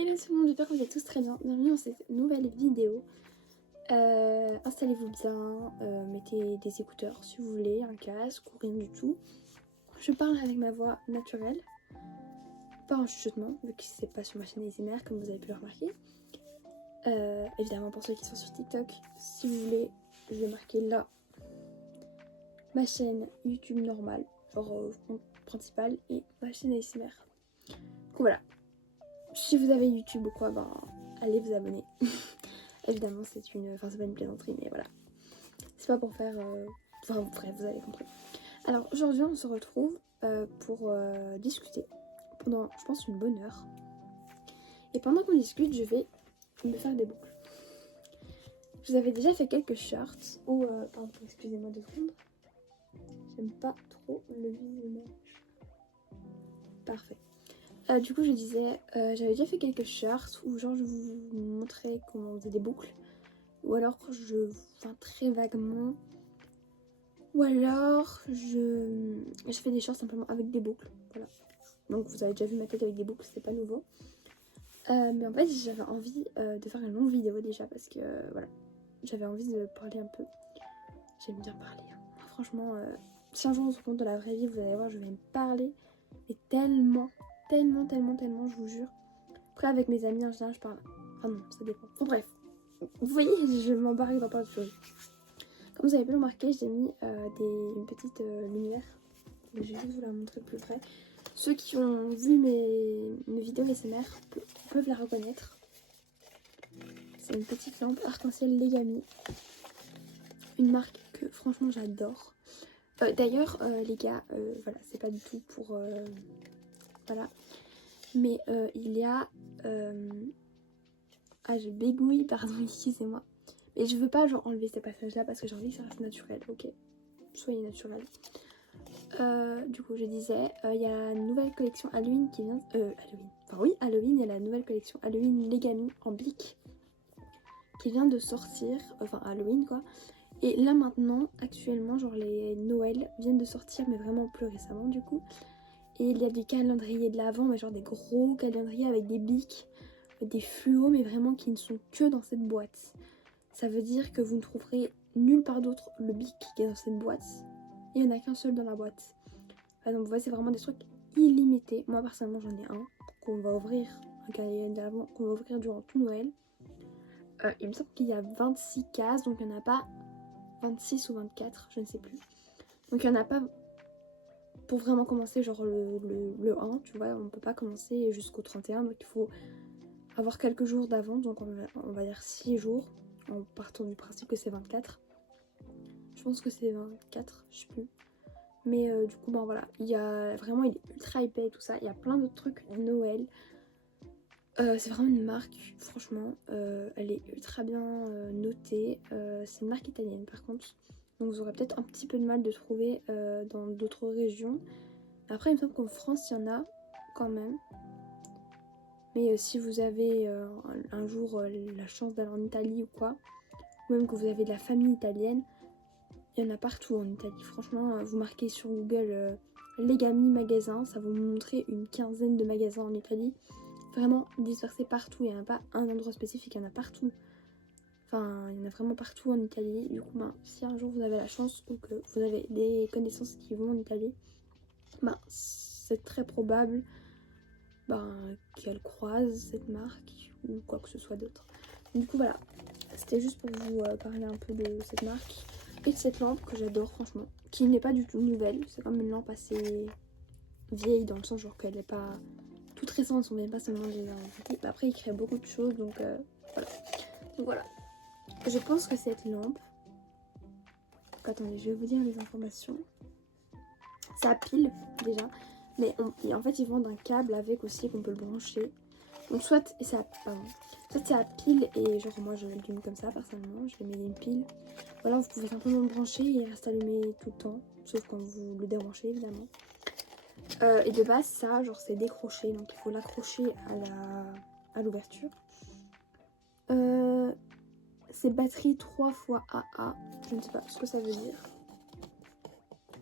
Hello tout le monde, j'espère que vous êtes tous très bien. Bienvenue dans cette nouvelle vidéo. Installez-vous bien, mettez des écouteurs si vous voulez, un casque ou rien du tout. Je parle avec ma voix naturelle, pas en chuchotement, vu que c'est pas sur ma chaîne ASMR comme vous avez pu le remarquer. Évidemment pour ceux qui sont sur TikTok, si vous voulez, je vais marquer là ma chaîne YouTube normale, genre compte principal, et ma chaîne ASMR. Donc voilà. Si vous avez YouTube ou quoi, ben allez vous abonner. Évidemment c'est pas une plaisanterie, mais voilà. C'est pas pour faire... Enfin bref, vous avez compris. Alors aujourd'hui on se retrouve pour discuter pendant je pense une bonne heure. Et pendant qu'on discute je vais me faire des boucles. Je vous avais déjà fait quelques shorts ou... pardon, excusez-moi 2 secondes. J'aime pas trop le visage. Parfait. Du coup je disais, j'avais déjà fait quelques shorts où genre je vous montrais comment on faisait des boucles. Ou alors enfin très vaguement. Ou alors je fais des shorts simplement avec des boucles. Voilà. Donc vous avez déjà vu ma tête avec des boucles, c'est pas nouveau. Mais en fait j'avais envie de faire une longue vidéo déjà parce que voilà. J'avais envie de parler un peu. J'aime bien parler. Hein. Franchement, si un jour on se rend compte de la vraie vie, vous allez voir, je vais me parler. Mais tellement, je vous jure. Après avec mes amis en général je parle. Enfin non, ça dépend. Bon bref. Vous voyez, je m'embarque dans plein de choses. Comme vous avez pu le remarquer, j'ai mis une petite lumière. Je vais juste vous la montrer de plus près. Ceux qui ont vu mes vidéos ASMR peuvent la reconnaître. C'est une petite lampe arc-en-ciel Legami. Une marque que franchement j'adore. D'ailleurs les gars, voilà, c'est pas du tout pour... voilà. Mais il y a... Ah je bégouille, pardon, excusez-moi. Mais je veux pas genre enlever ces passages là parce que j'ai envie que ça reste naturel, ok? Soyez naturel. Du coup je disais, il y a une nouvelle collection Halloween qui vient... Halloween. Enfin oui, Halloween, il y a la nouvelle collection Halloween Legami en bic qui vient de sortir, enfin Halloween quoi. Et là maintenant, actuellement, genre les Noël viennent de sortir, mais vraiment plus récemment du coup. Et il y a des calendriers de l'Avent, mais genre des gros calendriers avec des bics, des fluos, mais vraiment qui ne sont que dans cette boîte. Ça veut dire que vous ne trouverez nulle part d'autre le bic qui est dans cette boîte. Il n'y en a qu'un seul dans la boîte. Donc vous voyez, c'est vraiment des trucs illimités. Moi personnellement j'en ai un qu'on va ouvrir, un calendrier de l'Avent qu'on va ouvrir durant tout Noël. Il me semble qu'il y a 26 cases, donc il n'y en a pas 26 ou 24, je ne sais plus. Donc il n'y en a pas pour vraiment commencer genre le 1, tu vois, on peut pas commencer jusqu'au 31, donc il faut avoir quelques jours d'avance, donc on va dire 6 jours, en partant du principe que c'est 24. Je pense que c'est 24, je sais plus. Mais du coup, ben voilà, il est ultra épais et tout ça, il y a plein d'autres trucs Noël. C'est vraiment une marque, franchement, elle est ultra bien notée. C'est une marque italienne par contre. Donc vous aurez peut-être un petit peu de mal de trouver dans d'autres régions. Après il me semble qu'en France il y en a quand même. Mais si vous avez un jour la chance d'aller en Italie ou quoi, ou même que vous avez de la famille italienne, il y en a partout en Italie. Franchement, vous marquez sur Google Legami magasin, ça va vous montrer une quinzaine de magasins en Italie. Vraiment dispersés partout, il n'y en a pas un endroit spécifique, il y en a partout. Enfin, il y en a vraiment partout en Italie. Du coup, ben, si un jour vous avez la chance ou que vous avez des connaissances qui vont en Italie, ben, c'est très probable qu'elle croise cette marque ou quoi que ce soit d'autre. Du coup, voilà. C'était juste pour vous parler un peu de cette marque et de cette lampe que j'adore, franchement. Qui n'est pas du tout nouvelle. C'est comme une lampe assez vieille dans le sens genre qu'elle n'est pas toute récente. On vient pas seulement de les inventer. Après, il crée beaucoup de choses, donc voilà. Donc voilà. Je pense que cette lampe... Donc, attendez, je vais vous dire les informations. Ça pile déjà. Mais en fait, ils vendent un câble avec aussi qu'on peut le brancher. Donc soit c'est à pile et genre moi je l'allume comme ça personnellement. Je mets une pile. Voilà, vous pouvez simplement le brancher et il reste allumé tout le temps. Sauf quand vous le débranchez évidemment. Et de base ça, genre c'est décroché. Donc il faut l'accrocher à l'ouverture. C'est batterie 3 fois AA. Je ne sais pas ce que ça veut dire.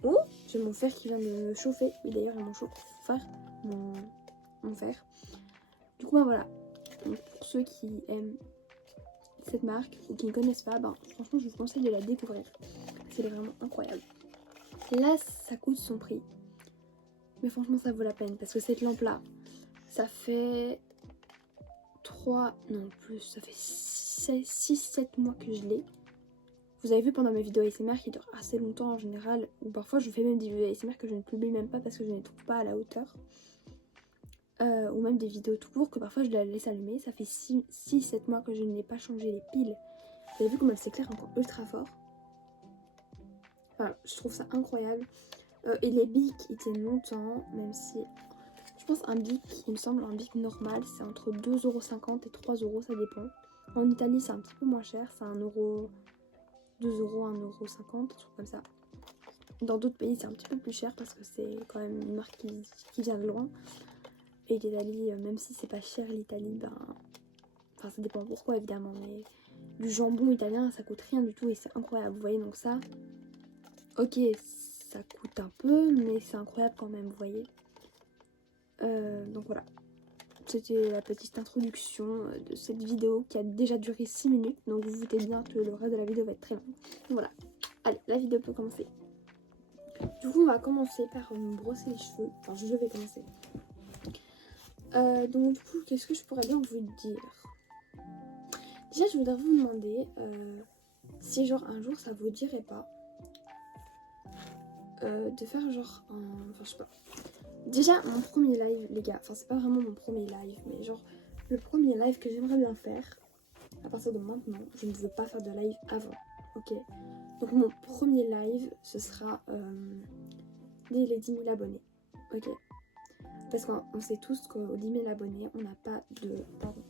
Oh, j'ai mon fer qui vient de me chauffer. Et d'ailleurs, il mon fer. Du coup, ben voilà. Donc pour ceux qui aiment cette marque ou qui ne connaissent pas, ben, franchement je vous conseille de la découvrir. C'est vraiment incroyable. Là ça coûte son prix. Mais franchement ça vaut la peine parce que cette lampe là, ça fait 6-7 mois que je l'ai. Vous avez vu pendant mes vidéos ASMR qui durent assez longtemps en général, ou parfois je fais même des vidéos ASMR que je ne publie même pas parce que je ne les trouve pas à la hauteur. Ou même des vidéos tout court que parfois je la laisse allumer. Ça fait 6-7 mois que je n'ai pas changé les piles. Vous avez vu comme elle s'éclaire encore ultra fort. Enfin, je trouve ça incroyable. Et les bics ils tiennent longtemps, même si... Je pense un bic, il me semble un bic normal, c'est entre 2,50€ et 3€, ça dépend. En Italie c'est un petit peu moins cher, c'est 1€, 2€, 1,50€, un truc comme ça. Dans d'autres pays c'est un petit peu plus cher parce que c'est quand même une marque qui vient de loin. Et l'Italie, même si c'est pas cher l'Italie, ben... Enfin ça dépend pourquoi évidemment, mais du jambon italien ça coûte rien du tout et c'est incroyable. Vous voyez, donc ça, ok ça coûte un peu mais c'est incroyable quand même, vous voyez. Donc voilà, c'était la petite introduction de cette vidéo qui a déjà duré 6 minutes. Donc vous vous doutez bien que le reste de la vidéo va être très long. Donc voilà, allez, la vidéo peut commencer. Du coup on va commencer par me brosser les cheveux. Enfin je vais commencer. Donc du coup qu'est-ce que je pourrais bien vous dire? Déjà je voudrais vous demander si genre un jour ça vous dirait pas de faire genre un... Enfin je sais pas. Déjà mon premier live les gars, enfin c'est pas vraiment mon premier live, mais genre le premier live que j'aimerais bien faire à partir de maintenant, je ne veux pas faire de live avant, ok? Donc mon premier live ce sera dès les 10 000 abonnés, ok? Parce qu'on sait tous qu'aux 10 000 abonnés on n'a pas de... Pardon,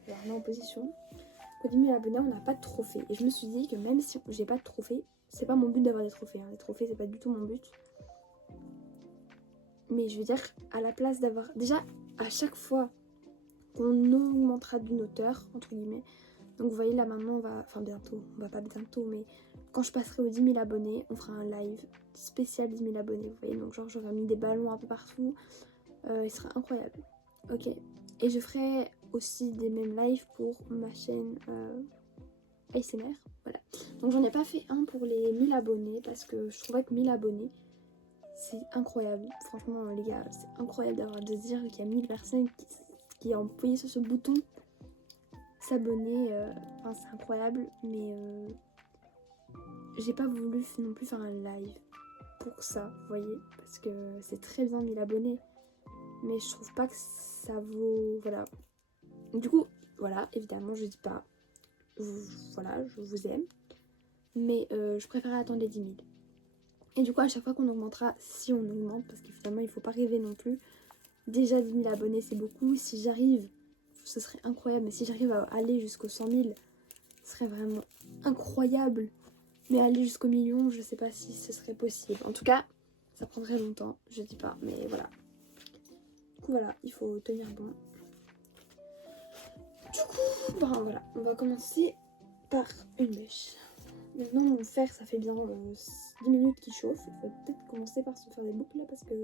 je vais remettre en position. Qu'aux 10 000 abonnés on n'a pas de trophée. Et je me suis dit que même si j'ai pas de trophée, c'est pas mon but d'avoir des trophées, hein. Les trophées c'est pas du tout mon but. Mais je veux dire, à la place d'avoir... Déjà, à chaque fois qu'on augmentera d'une hauteur, entre guillemets, donc vous voyez là maintenant on va... Enfin bientôt, on va pas bientôt, mais quand je passerai aux 10 000 abonnés, on fera un live spécial 10 000 abonnés, vous voyez. Donc genre j'aurais mis des ballons un peu partout, il serait incroyable, ok. Et je ferai aussi des mêmes lives pour ma chaîne ASMR, voilà. Donc j'en ai pas fait un pour les 1000 abonnés parce que je trouvais que 1000 abonnés c'est incroyable, franchement les gars, c'est incroyable de se dire qu'il y a 1000 personnes qui ont appuyé sur ce bouton s'abonner, enfin c'est incroyable, mais j'ai pas voulu non plus faire un live pour ça, vous voyez, parce que c'est très bien 1000 abonnés, mais je trouve pas que ça vaut, voilà. Du coup, voilà, évidemment je dis pas, voilà, je vous aime, mais je préfère attendre les 10 000. Et du coup à chaque fois qu'on augmentera, si on augmente, parce qu'évidemment il faut pas rêver non plus, déjà 10 000 abonnés c'est beaucoup, si j'arrive, ce serait incroyable, mais si j'arrive à aller jusqu'aux 100 000, ce serait vraiment incroyable. Mais aller jusqu'au million, je sais pas si ce serait possible. En tout cas, ça prendrait longtemps, je dis pas, mais voilà. Du coup voilà, il faut tenir bon. Du coup, ben voilà, on va commencer par une mèche. Maintenant mon fer ça fait bien 10 minutes qu'il chauffe. Il faut peut-être commencer par se faire des boucles là parce que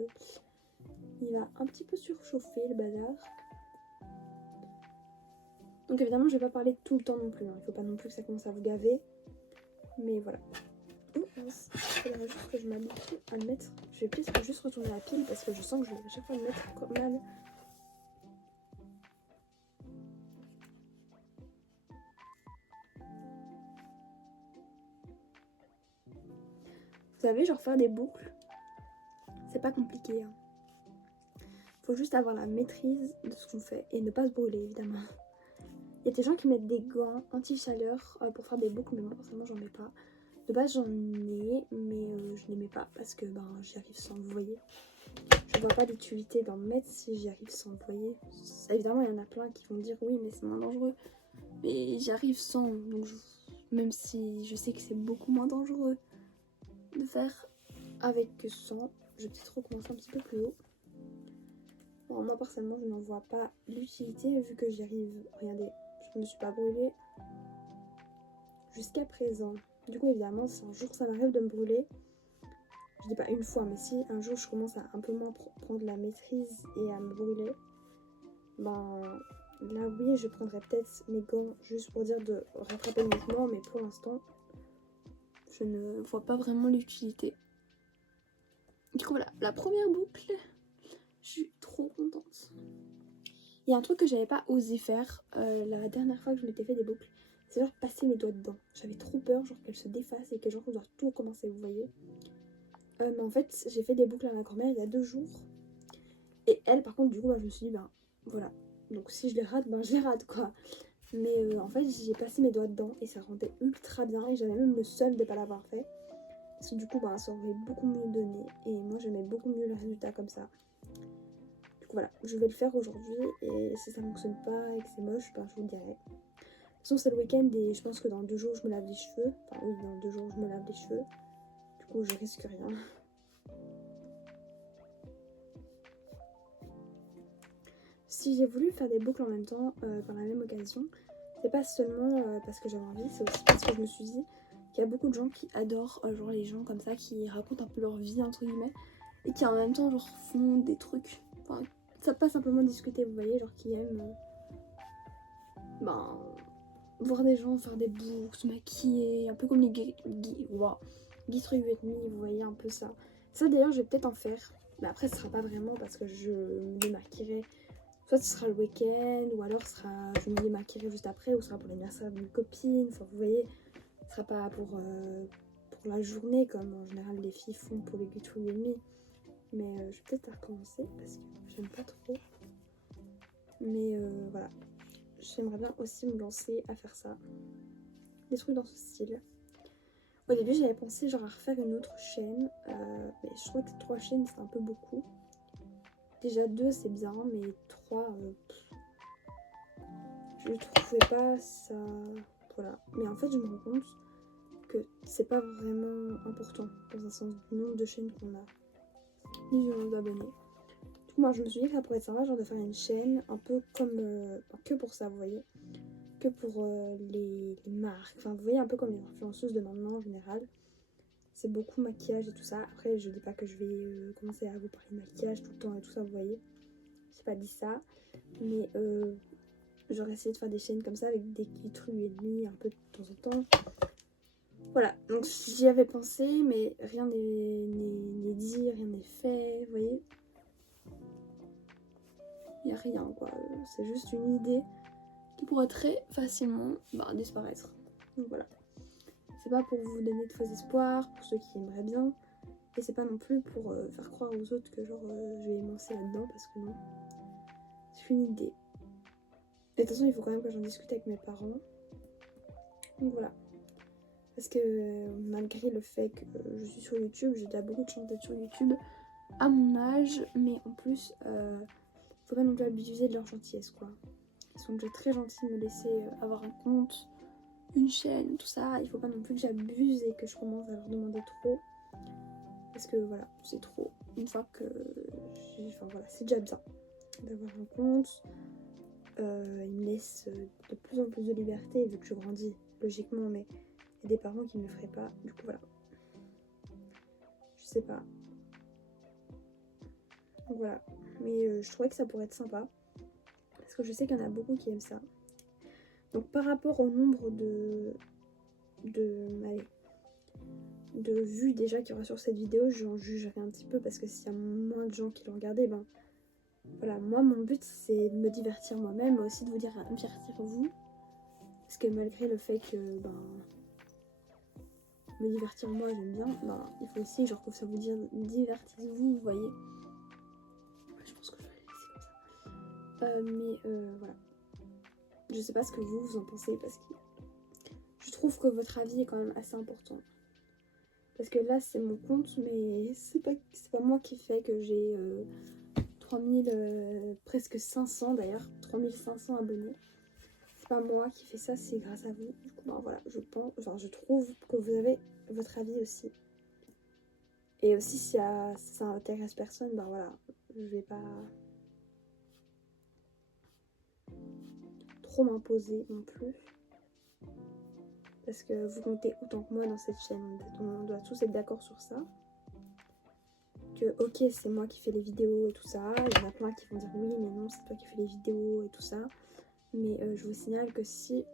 il va un petit peu surchauffer le bazar. Donc évidemment je vais pas parler tout le temps non plus, hein. Il faut pas non plus que ça commence à vous gaver. Mais voilà. Oh mince, il faudra juste que je m'habitue à le mettre. Je vais peut-être juste retourner la pile parce que je sens que je vais à chaque fois le mettre comme mal. Vous savez, genre faire des boucles, c'est pas compliqué, hein. Faut juste avoir la maîtrise de ce qu'on fait et ne pas se brûler évidemment. Il y a des gens qui mettent des gants anti-chaleur pour faire des boucles, mais moi personnellement j'en mets pas. De base j'en ai, mais je les mets pas parce que ben j'y arrive sans, vous voyez. Je vois pas d'utilité d'en mettre si j'y arrive sans, vous voyez. Évidemment il y en a plein qui vont dire oui mais c'est moins dangereux. Mais j'y arrive sans, donc même si je sais que c'est beaucoup moins dangereux de faire avec que sans, je vais peut-être recommencer un petit peu plus haut. Bon, moi personnellement je n'en vois pas l'utilité vu que j'y arrive, regardez, je me suis pas brûlée jusqu'à présent. Du coup évidemment si un jour ça m'arrive de me brûler, je dis pas une fois mais si un jour je commence à un peu moins prendre la maîtrise et à me brûler, ben là oui, je prendrais peut-être mes gants juste pour dire de rattraper le mouvement, mais pour l'instant, je ne vois pas vraiment l'utilité. Du coup, voilà, la première boucle, je suis trop contente. Il y a un truc que j'avais pas osé faire la dernière fois que je m'étais fait des boucles, c'est genre passer mes doigts dedans. J'avais trop peur, genre qu'elles se défassent et que genre on doit tout recommencer, vous voyez. Mais en fait, j'ai fait des boucles à ma grand-mère il y a 2 jours. Et elle, par contre, du coup, bah, je me suis dit, ben voilà. Donc si je les rate, ben je les rate quoi. Mais en fait, j'ai passé mes doigts dedans et ça rendait ultra bien. Et j'avais même le seum de pas l'avoir fait. Parce que du coup, ben, ça aurait beaucoup mieux donné. Et moi, j'aimais beaucoup mieux le résultat comme ça. Du coup, voilà, je vais le faire aujourd'hui. Et si ça fonctionne pas et que c'est moche, ben, je vous le dirai. De toute façon, c'est le week-end et je pense que dans 2 jours, je me lave les cheveux. Enfin, oui, dans 2 jours, je me lave les cheveux. Du coup, je risque rien. Si j'ai voulu faire des boucles en même temps, par la même occasion, c'est pas seulement parce que j'avais envie, c'est aussi parce que je me suis dit qu'il y a beaucoup de gens qui adorent genre les gens comme ça, qui racontent un peu leur vie entre guillemets, et qui en même temps genre font des trucs, enfin ça pas simplement discuter, vous voyez, genre qui aiment ben, voir des gens faire des boucles, se maquiller, un peu comme les Guitry with me, vous voyez un peu ça. Ça d'ailleurs je vais peut-être en faire, mais après ce sera pas vraiment parce que je me démaquillerai. Soit ce sera le week-end, ou alors je me démaquillerai juste après, ou ce sera pour l'anniversaire d'une copine. Enfin, vous voyez, ce sera pas pour la journée, comme en général les filles font pour les Gucci Demi. Mais je vais peut-être recommencer parce que j'aime pas trop. Mais voilà, j'aimerais bien aussi me lancer à faire ça. Des trucs dans ce style. Au début, j'avais pensé genre à refaire une autre chaîne, mais je trouvais que 3 chaînes c'est un peu beaucoup. Déjà 2 c'est bien, mais 3, je trouvais pas ça. Voilà. Mais en fait, je me rends compte que c'est pas vraiment important dans un sens du nombre de chaînes qu'on a, ni du nombre d'abonnés. Du coup, moi je me suis dit que ça pourrait être sympa, genre de faire une chaîne un peu comme. Que pour ça, vous voyez. Que pour les marques. Enfin, vous voyez, un peu comme les influenceuses de maintenant en général. C'est beaucoup maquillage et tout ça. Après, je dis pas que je vais commencer à vous parler de maquillage tout le temps et tout ça, vous voyez. J'ai pas dit ça. Mais j'aurais essayé de faire des chaînes comme ça avec des trucs et demi un peu de temps en temps. Voilà, donc j'y avais pensé, mais rien n'est dit, rien n'est fait, vous voyez. Il n'y a rien quoi, c'est juste une idée qui pourrait très facilement disparaître. Donc voilà, c'est pas pour vous donner de faux espoirs, pour ceux qui aimeraient bien, et c'est pas non plus pour faire croire aux autres que genre je vais me lancer là-dedans, parce que non, c'est une idée. Et de toute façon, il faut quand même que j'en discute avec mes parents. Donc voilà. Parce que malgré le fait que je suis sur YouTube, j'ai déjà beaucoup de chance d'être sur YouTube à mon âge, mais en plus, faut pas non plus abuser de leur gentillesse quoi. Ils sont déjà très gentils de me laisser avoir un compte, une chaîne, tout ça. Il faut pas non plus que j'abuse et que je commence à leur demander trop. Parce que voilà, c'est trop. Une fois que enfin voilà, c'est déjà bien d'avoir un compte. Ils me laissent de plus en plus de liberté vu que je grandis, logiquement, mais il y a des parents qui ne le feraient pas. Du coup voilà. Je sais pas. Donc voilà. Mais je trouvais que ça pourrait être sympa. Parce que je sais qu'il y en a beaucoup qui aiment ça. Donc par rapport au nombre de vues déjà qu'il y aura sur cette vidéo, j'en jugerai un petit peu. Parce que s'il y a moins de gens qui l'ont regardé, ben voilà. Moi mon but c'est de me divertir moi-même, mais aussi de vous divertir vous. Parce que malgré le fait que me divertir moi j'aime bien, il faut aussi genre que ça vous divertisse vous, vous voyez. Je pense que je vais le laisser comme ça. Voilà. Je sais pas ce que vous en pensez parce que je trouve que votre avis est quand même assez important. Parce que là c'est mon compte, mais c'est pas moi qui fait que j'ai 3000, presque 500 d'ailleurs, 3500 abonnés. C'est pas moi qui fais ça, c'est grâce à vous. Du coup, voilà, je trouve que vous avez votre avis aussi. Et aussi, si ça intéresse personne, voilà, je vais pas trop m'imposer non plus. Parce que vous comptez autant que moi dans cette chaîne. On doit tous être d'accord sur ça. Que ok, c'est moi qui fais les vidéos et tout ça. Il y en a plein qui vont dire oui, mais non, c'est toi qui fais les vidéos et tout ça. Mais je vous signale que si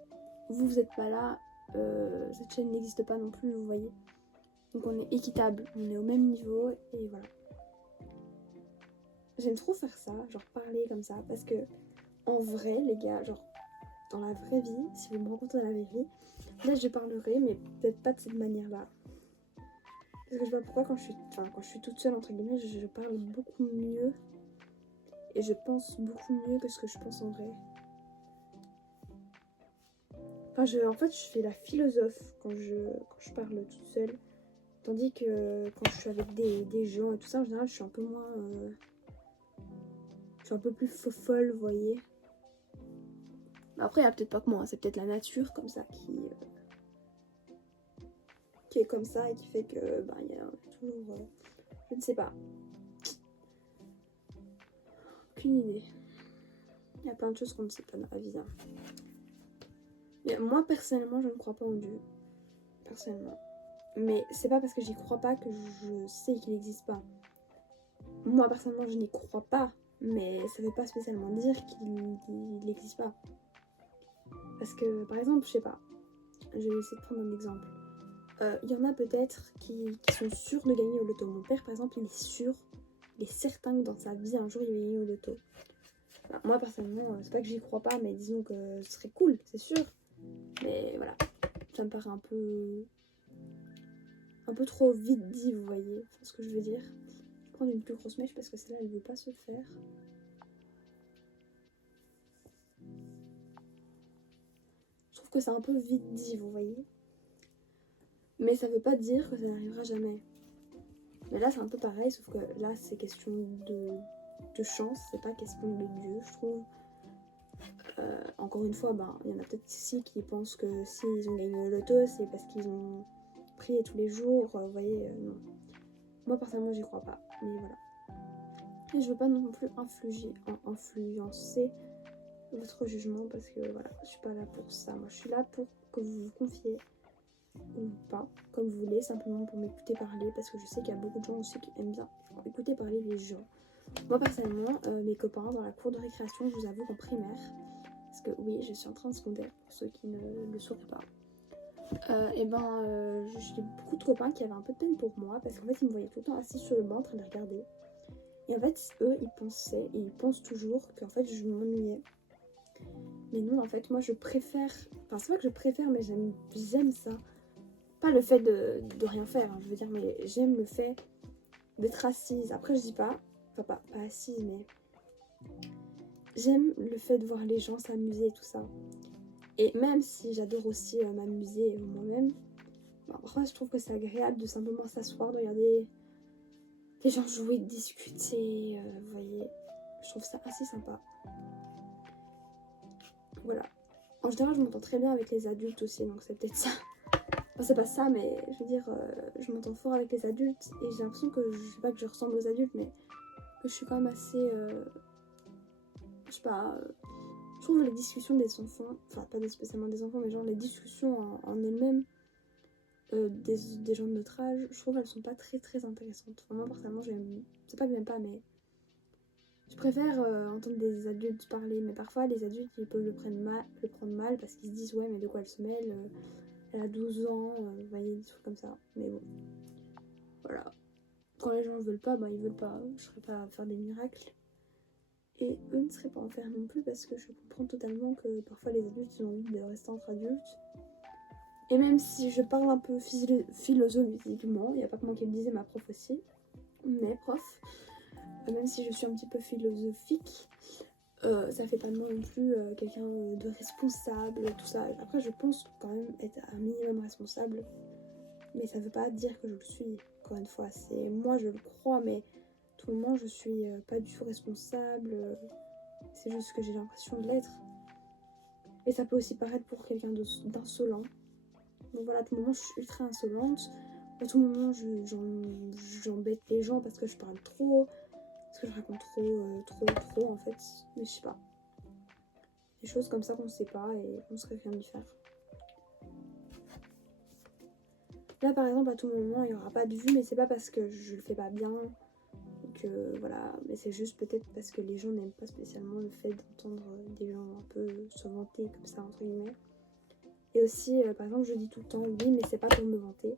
vous n'êtes pas là, cette chaîne n'existe pas non plus, vous voyez. Donc on est équitable, on est au même niveau et voilà. J'aime trop faire ça, genre parler comme ça, parce que en vrai les gars, genre dans la vraie vie, si vous me rencontrez dans la vraie vie, là je parlerai mais peut-être pas de cette manière-là. Parce que je sais pas pourquoi quand je suis toute seule entre guillemets, je parle beaucoup mieux et je pense beaucoup mieux que ce que je pense en vrai. Enfin, en fait, je fais la philosophe quand je parle toute seule. Tandis que quand je suis avec des gens et tout ça, en général, je suis un peu moins... je suis un peu plus folle, vous voyez. Après, il y a peut-être pas que moi, c'est peut-être la nature comme ça qui est comme ça et qui fait que, bah, il y a toujours... je ne sais pas. Aucune idée. Il y a plein de choses qu'on ne sait pas dans la vie. Hein. Mais moi, personnellement, je ne crois pas en Dieu. Personnellement. Mais c'est pas parce que j'y crois pas que je sais qu'il n'existe pas. Moi, personnellement, je n'y crois pas. Mais ça veut pas spécialement dire qu'il n'existe pas. Parce que, par exemple, je sais pas. Je vais essayer de prendre un exemple. Il y en a peut-être qui sont sûrs de gagner au loto. Mon père, par exemple, il est sûr, il est certain que dans sa vie, un jour, il va gagner au loto. Enfin, moi, personnellement, c'est pas que j'y crois pas, mais disons que ce serait cool, c'est sûr. Mais voilà, ça me paraît un peu trop vite dit, vous voyez. C'est ce que je veux dire. Je vais prendre une plus grosse mèche parce que celle-là, elle veut pas se faire. Je trouve que c'est un peu vite dit, vous voyez. Mais ça veut pas dire que ça n'arrivera jamais. Mais là, c'est un peu pareil, sauf que là, c'est question de chance, c'est pas question de Dieu, je trouve. Encore une fois, il y en a peut-être ici qui pensent que s'ils ont gagné au loto, c'est parce qu'ils ont prié tous les jours, vous voyez, non. Moi, personnellement, j'y crois pas, mais voilà. Et je veux pas non plus influencer votre jugement, parce que voilà, je suis pas là pour ça. Moi, je suis là pour que vous vous confiez, ou pas, comme vous voulez, simplement pour m'écouter parler, parce que je sais qu'il y a beaucoup de gens aussi qui aiment bien écouter parler les gens. Moi, personnellement, mes copains, dans la cour de récréation, je vous avoue qu'en primaire, parce que oui, je suis en train de secondaire, pour ceux qui ne le sauraient pas. J'ai beaucoup de copains qui avaient un peu de peine pour moi, parce qu'en fait, ils me voyaient tout le temps assis sur le banc en train de les regarder. Et en fait, eux, ils pensaient, et ils pensent toujours, qu'en fait, je m'ennuyais. Mais non, en fait, moi, je préfère... Enfin, c'est pas que je préfère, mais j'aime ça. Pas le fait de rien faire, hein, je veux dire, mais j'aime le fait d'être assise. Après, je dis pas... Enfin, pas assise, mais... J'aime le fait de voir les gens s'amuser et tout ça. Et même si j'adore aussi m'amuser moi-même, parfois je trouve que c'est agréable de simplement s'asseoir, de regarder les gens jouer, discuter, vous voyez. Je trouve ça assez sympa. Voilà. En général, je m'entends très bien avec les adultes aussi, donc c'est peut-être ça. Enfin, c'est pas ça, mais je veux dire, je m'entends fort avec les adultes et j'ai l'impression que, je sais pas que je ressemble aux adultes, mais que je suis quand même assez... je sais pas... je trouve les discussions des enfants, enfin pas spécialement des enfants, mais genre les discussions en elles-mêmes, des gens de notre âge, je trouve qu'elles sont pas très très intéressantes. Enfin, moi personnellement, c'est pas que j'aime pas, mais je préfère entendre des adultes parler. Mais parfois, les adultes ils peuvent le prendre mal parce qu'ils se disent ouais, mais de quoi elle se mêle, elle a 12 ans, vous voyez, des trucs comme ça. Mais bon, voilà. Quand les gens veulent pas, ils veulent pas. Je serais pas à faire des miracles. Et eux ne seraient pas en faire non plus parce que je comprends totalement que parfois les adultes ils ont envie de rester entre adultes. Et même si je parle un peu philosophiquement, il n'y a pas que moi qui le disais, ma prof aussi, mes profs, même si je suis un petit peu philosophique, ça fait pas de moi non plus quelqu'un de responsable, tout ça. Après, je pense quand même être un minimum responsable, mais ça veut pas dire que je le suis, encore une fois. C'est moi, je le crois, mais tout le monde, je suis pas du tout responsable. C'est juste que j'ai l'impression de l'être. Et ça peut aussi paraître pour quelqu'un d'insolent. Donc voilà, à tout moment, je suis ultra insolente. À tout moment, j'embête les gens parce que je parle trop, parce que je raconte trop en fait. Mais je sais pas. Des choses comme ça qu'on ne sait pas et on serait rien d'y faire. Là, par exemple, à tout moment, il n'y aura pas de vue, mais c'est pas parce que je le fais pas bien, que Donc voilà, mais c'est juste peut-être parce que les gens n'aiment pas spécialement le fait d'entendre des gens un peu se vanter comme ça entre guillemets. Et aussi, par exemple, je dis tout le temps oui, mais c'est pas pour me vanter.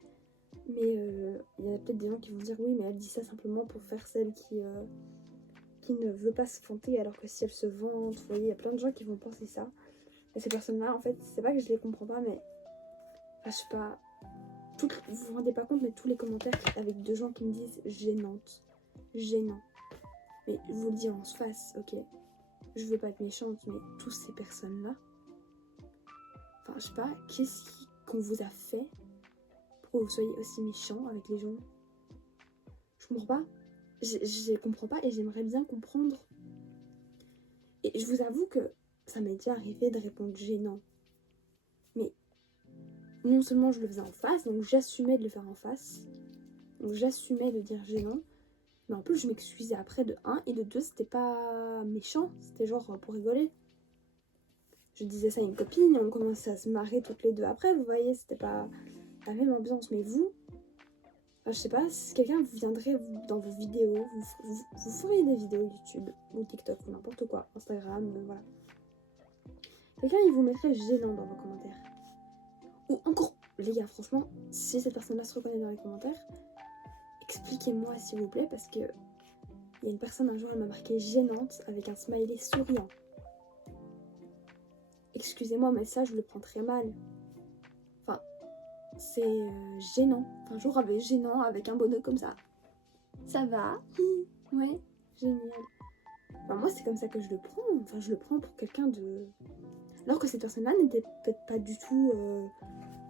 Mais il y a peut-être des gens qui vont dire oui, mais elle dit ça simplement pour faire celle qui ne veut pas se vanter, alors que si elle se vante, vous voyez, il y a plein de gens qui vont penser ça. Et ces personnes-là, en fait, c'est pas que je les comprends pas, mais enfin, je sais pas. Vous vous rendez pas compte, mais tous les commentaires avec deux gens qui me disent gênante, gênant. Mais je vous le dis en face, ok. Je veux pas être méchante, mais toutes ces personnes-là, enfin, je sais pas, qu'est-ce qu'on vous a fait pour que vous soyez aussi méchant avec les gens? Je comprends pas. Je comprends pas et j'aimerais bien comprendre. Et je vous avoue que ça m'est déjà arrivé de répondre gênant. Mais non seulement je le faisais en face, donc j'assumais de le faire en face. Donc j'assumais de dire gênant. Mais en plus je m'excusais après de 1 et de 2, c'était pas méchant. C'était genre pour rigoler. Je disais ça à une copine et on commençait à se marrer toutes les deux après. Vous voyez, c'était pas la même ambiance. Mais vous, enfin, je sais pas, si quelqu'un vous viendrait dans vos vidéos, vous feriez des vidéos YouTube ou TikTok ou n'importe quoi, Instagram, voilà. Quelqu'un il vous mettrait gênant dans vos commentaires. Ou encore, les gars, franchement, si cette personne-là se reconnaît dans les commentaires, expliquez-moi s'il vous plaît, parce que il y a une personne un jour, elle m'a marqué gênante avec un smiley souriant. Excusez-moi, mais ça, je le prends très mal. Enfin, c'est gênant. Enfin, jour avec gênant avec un bonheur comme ça. Ça va? Ouais, génial. Enfin, moi, c'est comme ça que je le prends. Enfin, je le prends pour quelqu'un de... Alors que cette personne-là n'était peut-être pas du tout...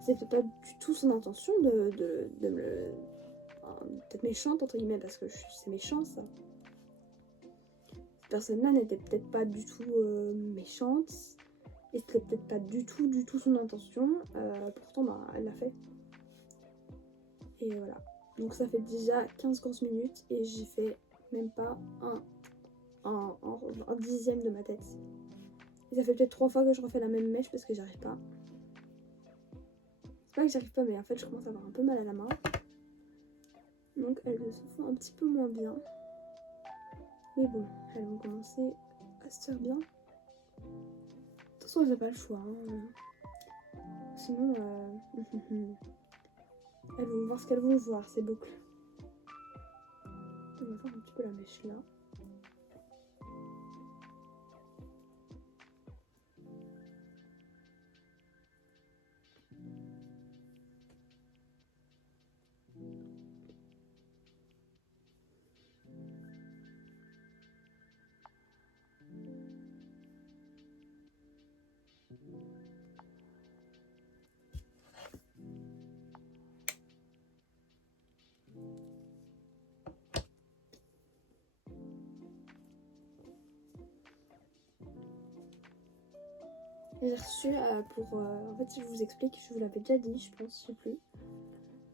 C'était pas du tout son intention de me le... Enfin, peut-être méchante, entre guillemets, parce que c'est méchant, ça. Cette personne-là n'était peut-être pas du tout méchante. Et c'était peut-être pas du tout son intention. Pourtant, bah, elle l'a fait. Et voilà. Donc ça fait déjà 15-15 minutes et j'ai fait même pas un dixième de ma tête. Et ça fait peut-être 3 fois que je refais la même mèche parce que j'arrive pas. C'est pas que j'arrive pas, mais en fait je commence à avoir un peu mal à la main. Donc elles se font un petit peu moins bien. Mais bon, elles vont commencer à se faire bien. De toute façon, elles n'ont pas le choix. Hein. Sinon, elles vont voir ce qu'elles vont voir, ces boucles. On va faire un petit peu la mèche là. J'ai reçu en fait, si je vous explique, je vous l'avais déjà dit, je pense, je sais plus.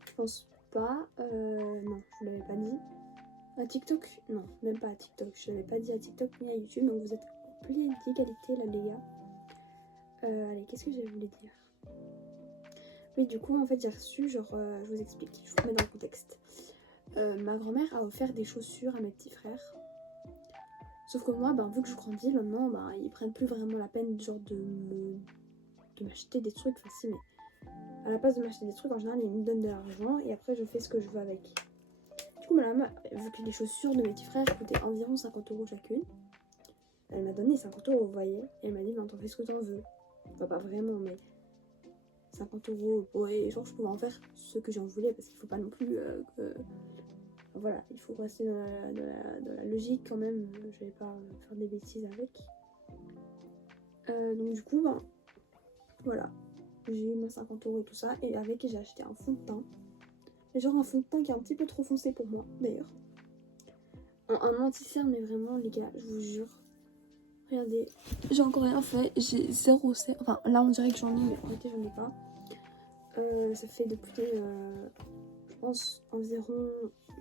Je pense pas. Non, je vous l'avais pas dit. À TikTok, non, même pas à TikTok. Je l'avais pas dit à TikTok ni à YouTube, donc vous êtes en pleine d'égalité là, les gars. Allez, qu'est-ce que j'avais voulu dire? Oui, du coup, en fait, j'ai reçu, genre, je vous explique, je vous mets dans le contexte. Ma grand-mère a offert des chaussures à mes petits frères. Sauf que moi, ben, vu que je grandis, maintenant, ben, ils prennent plus vraiment la peine, genre, de m'acheter des trucs. Enfin, si, mais à la place de m'acheter des trucs, en général, ils me donnent de l'argent et après, je fais ce que je veux avec. Du coup, madame, vu que les chaussures de mes petits frères coûtaient environ 50 € chacune, elle m'a donné 50 €, vous voyez. Et elle m'a dit, ben, t'en fais ce que t'en veux. Enfin, pas vraiment, mais 50 €. Ouais, genre, je pouvais en faire ce que j'en voulais parce qu'il faut pas non plus que. Voilà, il faut rester dans la logique quand même. Je vais pas faire des bêtises avec. Donc, du coup, ben, voilà. J'ai eu mes 50 € et tout ça. Et avec, j'ai acheté un fond de teint. Mais genre un fond de teint qui est un petit peu trop foncé pour moi, d'ailleurs. Un anti-cerne, mais vraiment, les gars, je vous jure. Regardez, j'ai encore rien fait. J'ai 0 cerne. Enfin, là, on dirait que j'en ai, mais en réalité, j'en ai pas. Ça fait depuis, je pense, environ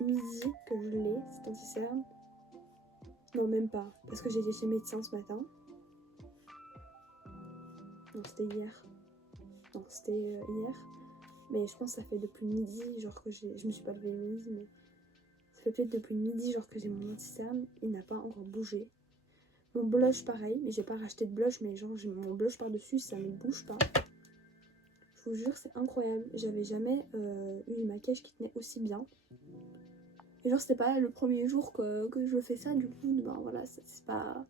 midi que je l'ai, cet anti-cerne. Non, même pas, parce que j'ai été chez le médecin ce matin. Non, c'était hier. Non, c'était hier. Mais je pense que ça fait depuis midi, genre que je me suis pas levée le midi, mais fait peut-être depuis midi, genre que j'ai mon anti-cerne, il n'a pas encore bougé. Mon blush pareil, mais j'ai pas racheté de blush, mais genre j'ai mon blush par-dessus, ça ne bouge pas. Je vous jure, c'est incroyable. J'avais jamais eu une maquillage qui tenait aussi bien. Et genre c'était pas le premier jour que je fais ça, du coup, ben voilà, c'est pas...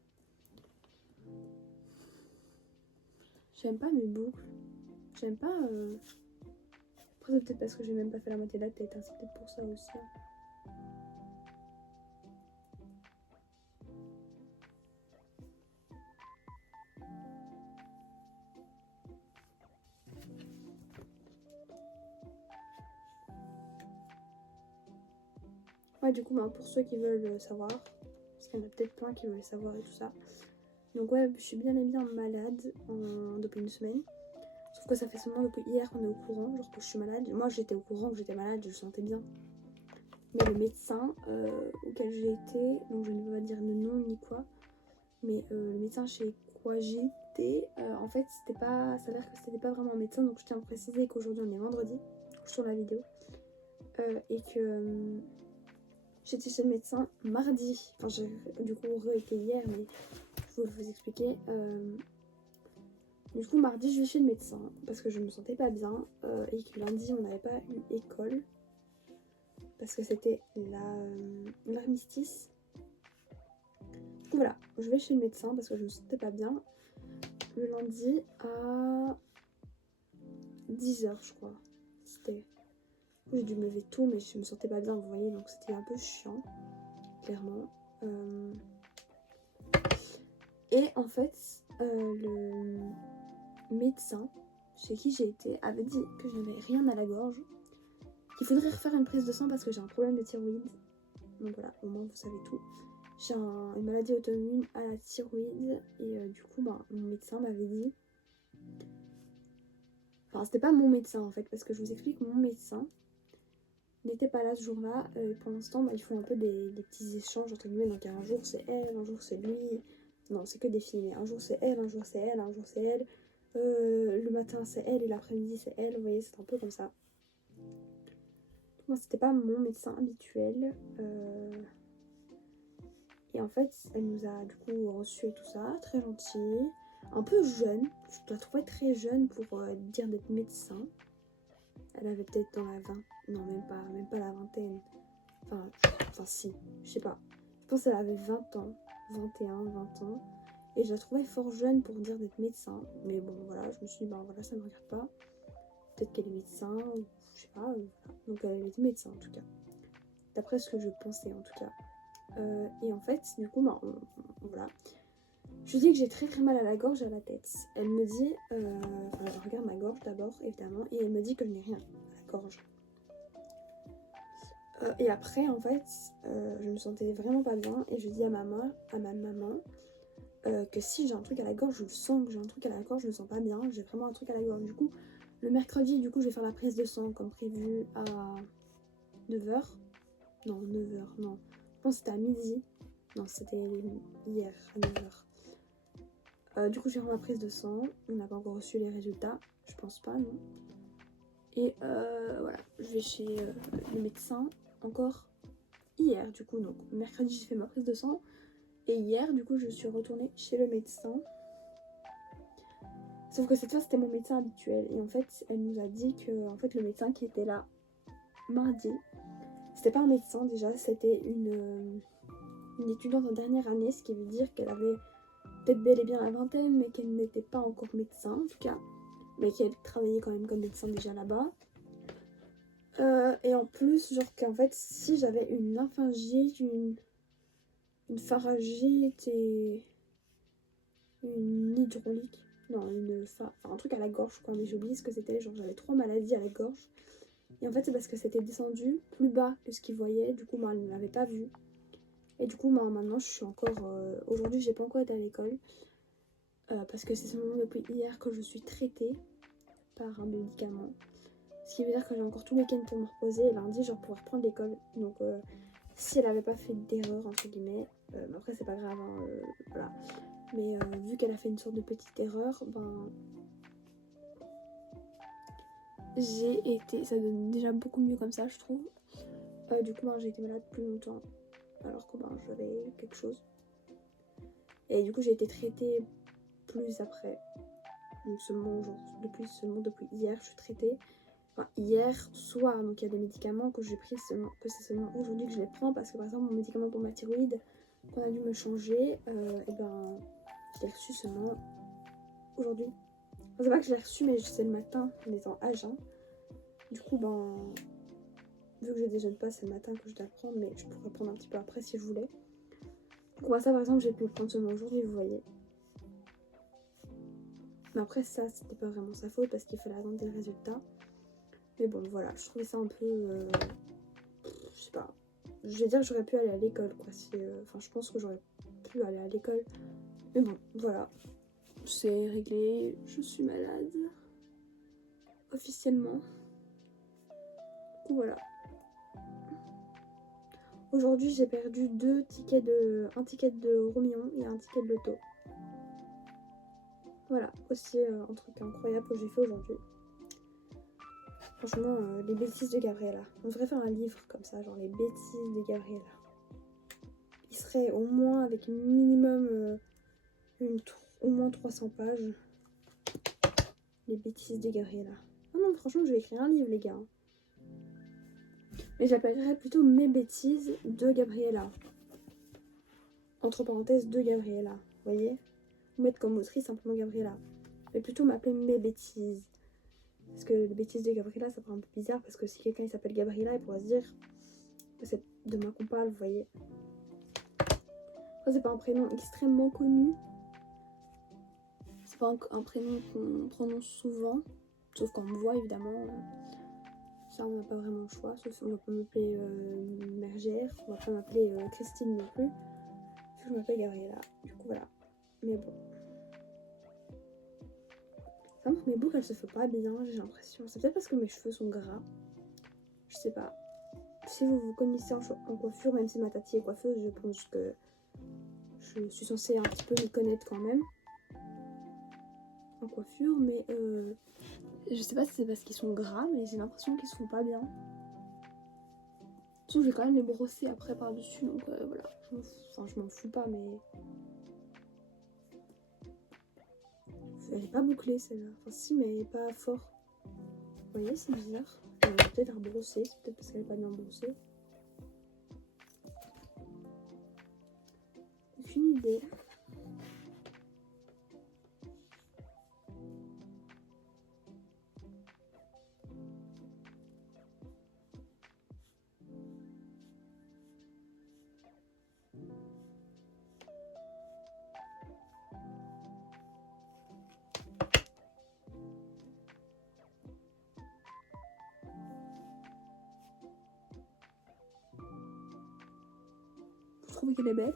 J'aime pas mes boucles. J'aime pas... Après c'est peut-être parce que j'ai même pas fait la moitié de la tête, hein. C'est peut-être pour ça aussi. Ouais, du coup, ben, pour ceux qui veulent savoir, parce qu'il y en a peut-être plein qui veulent savoir et tout ça. Donc ouais, je suis bien et bien malade depuis une semaine. Sauf que ça fait seulement depuis hier qu'on est au courant, genre que je suis malade. Moi j'étais au courant que j'étais malade, je le sentais bien. Mais le médecin auquel j'ai été, donc je ne veux pas dire le nom ni quoi, mais le médecin chez quoi j'ai été, en fait c'était pas, ça a l'air que c'était pas vraiment un médecin, donc je tiens à préciser qu'aujourd'hui on est vendredi, je tourne la vidéo, et que j'étais chez le médecin mardi, enfin j'ai du coup été hier, mais je vais vous expliquer. Du coup mardi je vais chez le médecin parce que je me sentais pas bien et que lundi on n'avait pas eu école parce que c'était l'armistice. Du coup voilà, je vais chez le médecin parce que je me sentais pas bien le lundi à 10h je crois. C'était... J'ai dû me lever tôt mais je me sentais pas bien, vous voyez, donc c'était un peu chiant, clairement. Et en fait, le médecin chez qui j'ai été avait dit que je n'avais rien à la gorge, qu'il faudrait refaire une prise de sang parce que j'ai un problème de thyroïde. Donc voilà, au moins vous savez tout. J'ai une maladie auto-immune à la thyroïde et du coup mon médecin m'avait dit... Enfin c'était pas mon médecin en fait, parce que je vous explique, mon médecin n'était pas là ce jour-là. Pour l'instant ils font un peu des petits échanges entre guillemets, donc un jour c'est elle, un jour c'est lui. Non, c'est que des filles, mais un jour c'est elle, un jour c'est elle, un jour c'est elle. Le matin c'est elle et l'après-midi c'est elle, vous voyez, c'est un peu comme ça. Moi c'était pas mon médecin habituel. Et en fait elle nous a du coup reçus et tout ça, très gentille. Un peu jeune, je la trouvais très jeune pour dire d'être médecin. Elle avait peut-être dans la 20, non même pas la vingtaine. Enfin si, je sais pas. Je pense qu'elle avait 20 ans, 21, 20 ans. Et je la trouvais fort jeune pour dire d'être médecin. Mais bon voilà, je me suis dit, ben voilà, ça me regarde pas. Peut-être qu'elle est médecin, ou je sais pas. Voilà. Donc elle était médecin en tout cas. D'après ce que je pensais en tout cas. Et en fait, du coup, ben, voilà. Je lui dis que j'ai très très mal à la gorge et à la tête. Elle me dit, enfin elle regarde ma gorge d'abord évidemment. Et elle me dit que je n'ai rien à la gorge. Et après en fait, je me sentais vraiment pas bien. Et je dis à ma maman, que si j'ai un truc à la gorge, je sens que j'ai un truc à la gorge, je me sens pas bien, j'ai vraiment un truc à la gorge. Du coup, le mercredi, du coup, je vais faire la prise de sang comme prévu à 9h. Non, 9h, non. Je pense que c'était à midi. Non, c'était hier à 9h. Du coup, je vais faire ma prise de sang. On n'a pas encore reçu les résultats. Je pense pas, non. Et voilà, je vais chez le médecin encore hier, du coup. Donc, mercredi, j'ai fait ma prise de sang. Et hier, du coup, je suis retournée chez le médecin. Sauf que cette fois, c'était mon médecin habituel. Et en fait, elle nous a dit que en fait, le médecin qui était là mardi, c'était pas un médecin déjà, c'était une étudiante en dernière année, ce qui veut dire qu'elle avait peut-être bel et bien la vingtaine, mais qu'elle n'était pas encore médecin en tout cas. Mais qu'elle travaillait quand même comme médecin déjà là-bas. Et en plus, genre qu'en fait, si j'avais une lymphaingite, une pharyngite et une hydraulique, non, un truc à la gorge quoi, mais j'ai oublié ce que c'était, genre j'avais 3 maladies à la gorge. Et en fait c'est parce que c'était descendu plus bas que ce qu'ils voyaient, du coup moi elle ne m'avait pas vu. Et du coup moi maintenant je suis encore, aujourd'hui j'ai pas encore été à l'école, parce que c'est seulement depuis hier que je suis traitée par un médicament. Ce qui veut dire que j'ai encore tout le week-end pour me reposer et lundi je pourrais reprendre l'école. Donc si elle avait pas fait d'erreur entre guillemets, mais après c'est pas grave, hein, voilà. Mais vu qu'elle a fait une sorte de petite erreur, ben j'ai été, ça donne déjà beaucoup mieux comme ça je trouve. Du coup, ben, j'ai été malade plus longtemps alors que ben, j'avais quelque chose. Et du coup, j'ai été traitée plus après. Donc seulement depuis hier, je suis traitée. Enfin, hier soir, donc il y a des médicaments que j'ai pris seulement, que c'est seulement aujourd'hui que je les prends parce que par exemple mon médicament pour ma thyroïde qu'on a dû me changer, et ben je l'ai reçu seulement aujourd'hui. Enfin, c'est pas que je l'ai reçu mais c'est le matin en étant à jeun. Du coup ben vu que je déjeune pas c'est le matin que je dois le prendre mais je pourrais prendre un petit peu après si je voulais. Donc moi ça par exemple j'ai pu le prendre seulement aujourd'hui vous voyez. Mais après ça c'était pas vraiment sa faute parce qu'il fallait attendre des résultats. Mais bon voilà je trouvais ça un peu je sais pas. Je vais dire que j'aurais pu aller à l'école quoi. Enfin je pense que j'aurais pu aller à l'école. Mais bon voilà. C'est réglé. Je suis malade. Officiellement. Du coup voilà. Aujourd'hui j'ai perdu un ticket de Romillon et un ticket de loto. Voilà, aussi un truc incroyable que j'ai fait aujourd'hui. Franchement, les bêtises de Gabriella. On devrait faire un livre comme ça, genre les bêtises de Gabriella. Il serait au moins avec minimum au moins 300 pages. Les bêtises de Gabriella. Ah non, franchement, je vais écrire un livre, les gars. Mais j'appellerais plutôt mes bêtises de Gabriella. Entre parenthèses, de Gabriella. Vous voyez? Ou mettre comme autrice simplement Gabriella. Mais plutôt m'appeler mes bêtises. Parce que les bêtises de Gabriella, ça paraît un peu bizarre. Parce que si quelqu'un il s'appelle Gabriella, il pourra se dire que c'est de moi qu'on parle, vous voyez? Après, c'est pas un prénom extrêmement connu. C'est pas un prénom qu'on prononce souvent. Sauf quand on me voit, évidemment. Ça, on n'a pas vraiment le choix. Sauf si on va pas m'appeler Mergère. On va pas m'appeler Christine non plus. Je m'appelle Gabriella. Du coup, voilà. Mais bon. Par contre, mes boucles, elles se font pas bien, j'ai l'impression. C'est peut-être parce que mes cheveux sont gras. Je sais pas. Si vous vous connaissez en coiffure, même si ma tati est coiffeuse, je pense que je suis censée un petit peu m'y connaître quand même. En coiffure, mais je sais pas si c'est parce qu'ils sont gras, mais j'ai l'impression qu'ils se font pas bien. Surtout, je vais quand même les brosser après par-dessus, donc voilà. Je m'en fous pas, mais... Elle est pas bouclée celle-là. Enfin si, mais elle est pas fort. Vous voyez, c'est bizarre. Elle va peut-être à rebrosser, c'est peut-être parce qu'elle est pas bien brossée. Aucune idée. Vous trouvez qu'elle est belle?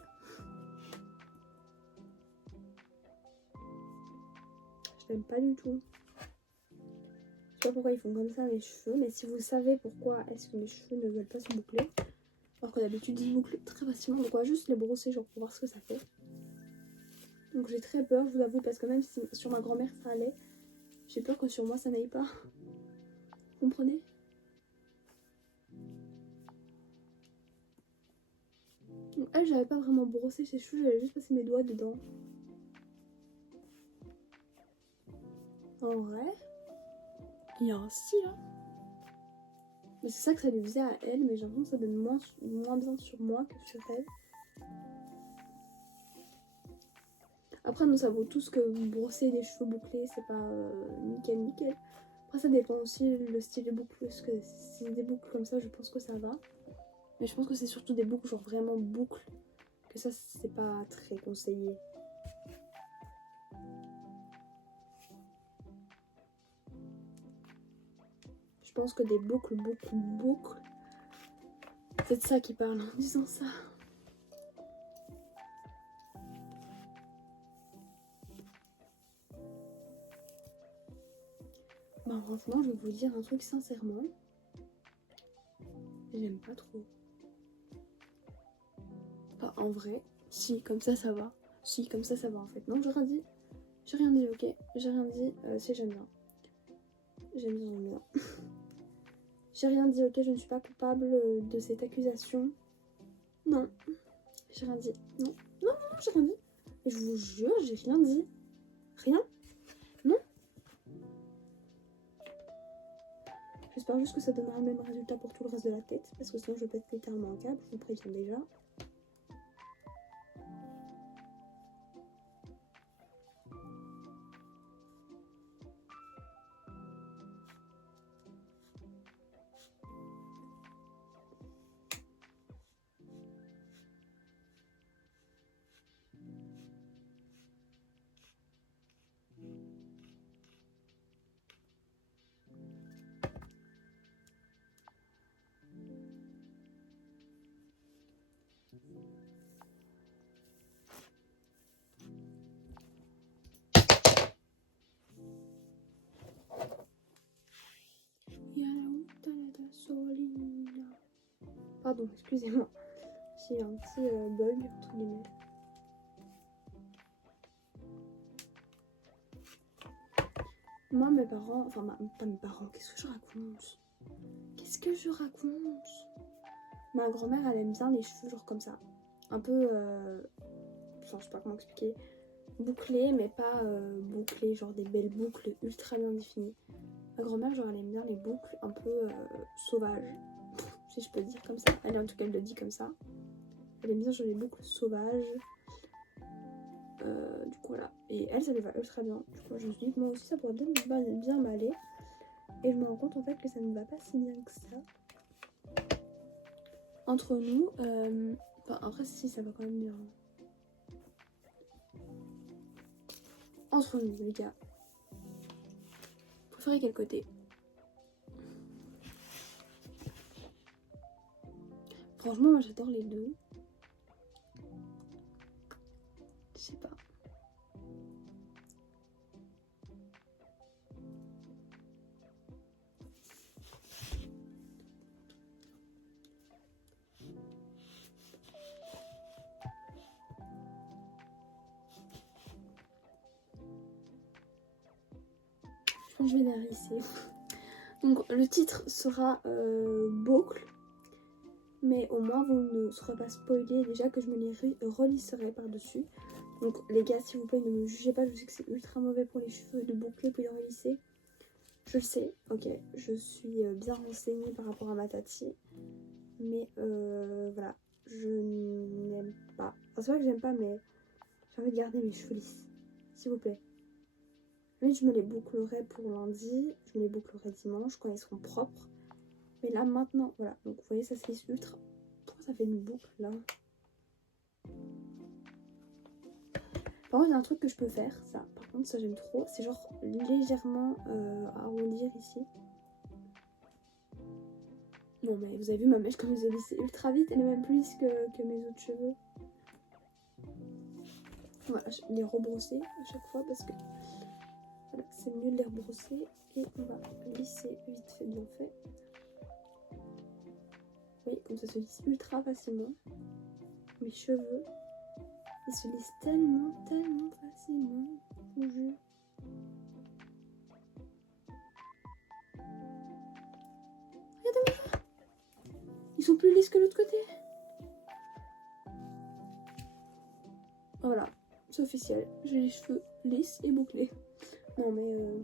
Je l'aime pas du tout. Je sais pas pourquoi ils font comme ça mes cheveux, mais si vous savez pourquoi est-ce que mes cheveux ne veulent pas se boucler, alors que d'habitude ils se bouclent très facilement, donc on va juste les brosser genre pour voir ce que ça fait. Donc j'ai très peur, je vous avoue, parce que même si sur ma grand-mère ça allait, j'ai peur que sur moi ça n'aille pas. Vous comprenez? Donc elle, j'avais pas vraiment brossé ses cheveux, j'avais juste passé mes doigts dedans. En vrai, il y a un style, hein. Mais c'est ça que ça lui faisait à elle, mais j'ai l'impression que ça donne moins bien sur moi que sur elle. Après, nous savons tous que brosser des cheveux bouclés, c'est pas nickel. Après, ça dépend aussi le style de boucle. Parce que si c'est des boucles comme ça, je pense que ça va. Mais je pense que c'est surtout des boucles, genre vraiment boucles, que ça, c'est pas très conseillé. Je pense que des boucles, c'est de ça qu'ils parlent en disant ça. Bah franchement, je vais vous dire un truc sincèrement. J'aime pas trop. Enfin, en vrai, si, comme ça va. Si, comme ça va en fait. Non, j'ai rien dit. J'ai rien dit, ok. J'ai rien dit. Si, j'aime bien. J'aime bien. J'ai rien dit, ok, je ne suis pas coupable de cette accusation. Non, j'ai rien dit. Non, non, non, j'ai rien dit. Et je vous jure, j'ai rien dit. Rien. Non. J'espère juste que ça donnera le même résultat pour tout le reste de la tête. Parce que sinon je pète littéralement un câble, je vous préviens déjà. Pardon, excusez-moi. J'ai un petit bug, entre guillemets. Moi, mes parents... Enfin, pas mes parents, qu'est-ce que je raconte? Qu'est-ce que je raconte? Ma grand-mère, elle aime bien les cheveux genre comme ça. Un peu... Enfin, je sais pas comment expliquer. Bouclés, mais pas bouclés, genre des belles boucles ultra bien définies. Ma grand-mère, genre, elle aime bien les boucles un peu sauvages. Si je peux dire comme ça. Elle, en tout cas, elle le dit comme ça. Elle aime bien genre les boucles sauvages. Du coup, voilà. Et elle, ça lui va ultra bien. Du coup, je me suis dit que moi aussi, ça pourrait bien m'aller. Et je me rends compte en fait que ça ne va pas si bien que ça. Entre nous, enfin, après, si, ça va quand même bien. Entre nous, les gars. Vous préférez quel côté? Franchement, moi j'adore les deux. Je sais pas. Je pense que je vais les hérisser. Donc le titre sera boucle. Mais au moins vous ne serez pas spoilés déjà que je me les relisserai par-dessus. Donc les gars, s'il vous plaît, ne me jugez pas, je sais que c'est ultra mauvais pour les cheveux de boucler puis de relisser. Je le sais, ok, je suis bien renseignée par rapport à ma tati. Mais voilà, je n'aime pas. Enfin, c'est vrai que j'aime pas, mais j'ai envie de garder mes cheveux lisses. S'il vous plaît. Là, je me les bouclerai pour lundi, je me les bouclerai dimanche quand ils seront propres. Mais là, maintenant, voilà. Donc, vous voyez, ça se lisse ultra. Pourquoi ça fait une boucle, là? Par contre, il y a un truc que je peux faire, ça. Par contre, ça, j'aime trop. C'est genre légèrement arrondir ici. Non, mais vous avez vu ma mèche comme je les ai lissée ultra vite. Elle est même plus lisse que mes autres cheveux. Voilà, je les rebrosser à chaque fois parce que voilà, c'est mieux de les rebrosser. Et on va lisser vite fait, bien fait. Oui, comme ça se lisse ultra facilement. Mes cheveux, ils se lissent tellement facilement. Je vous jure. Regardez-moi. Ils sont plus lisses que l'autre côté. Voilà, c'est officiel. J'ai les cheveux lisses et bouclés. Non mais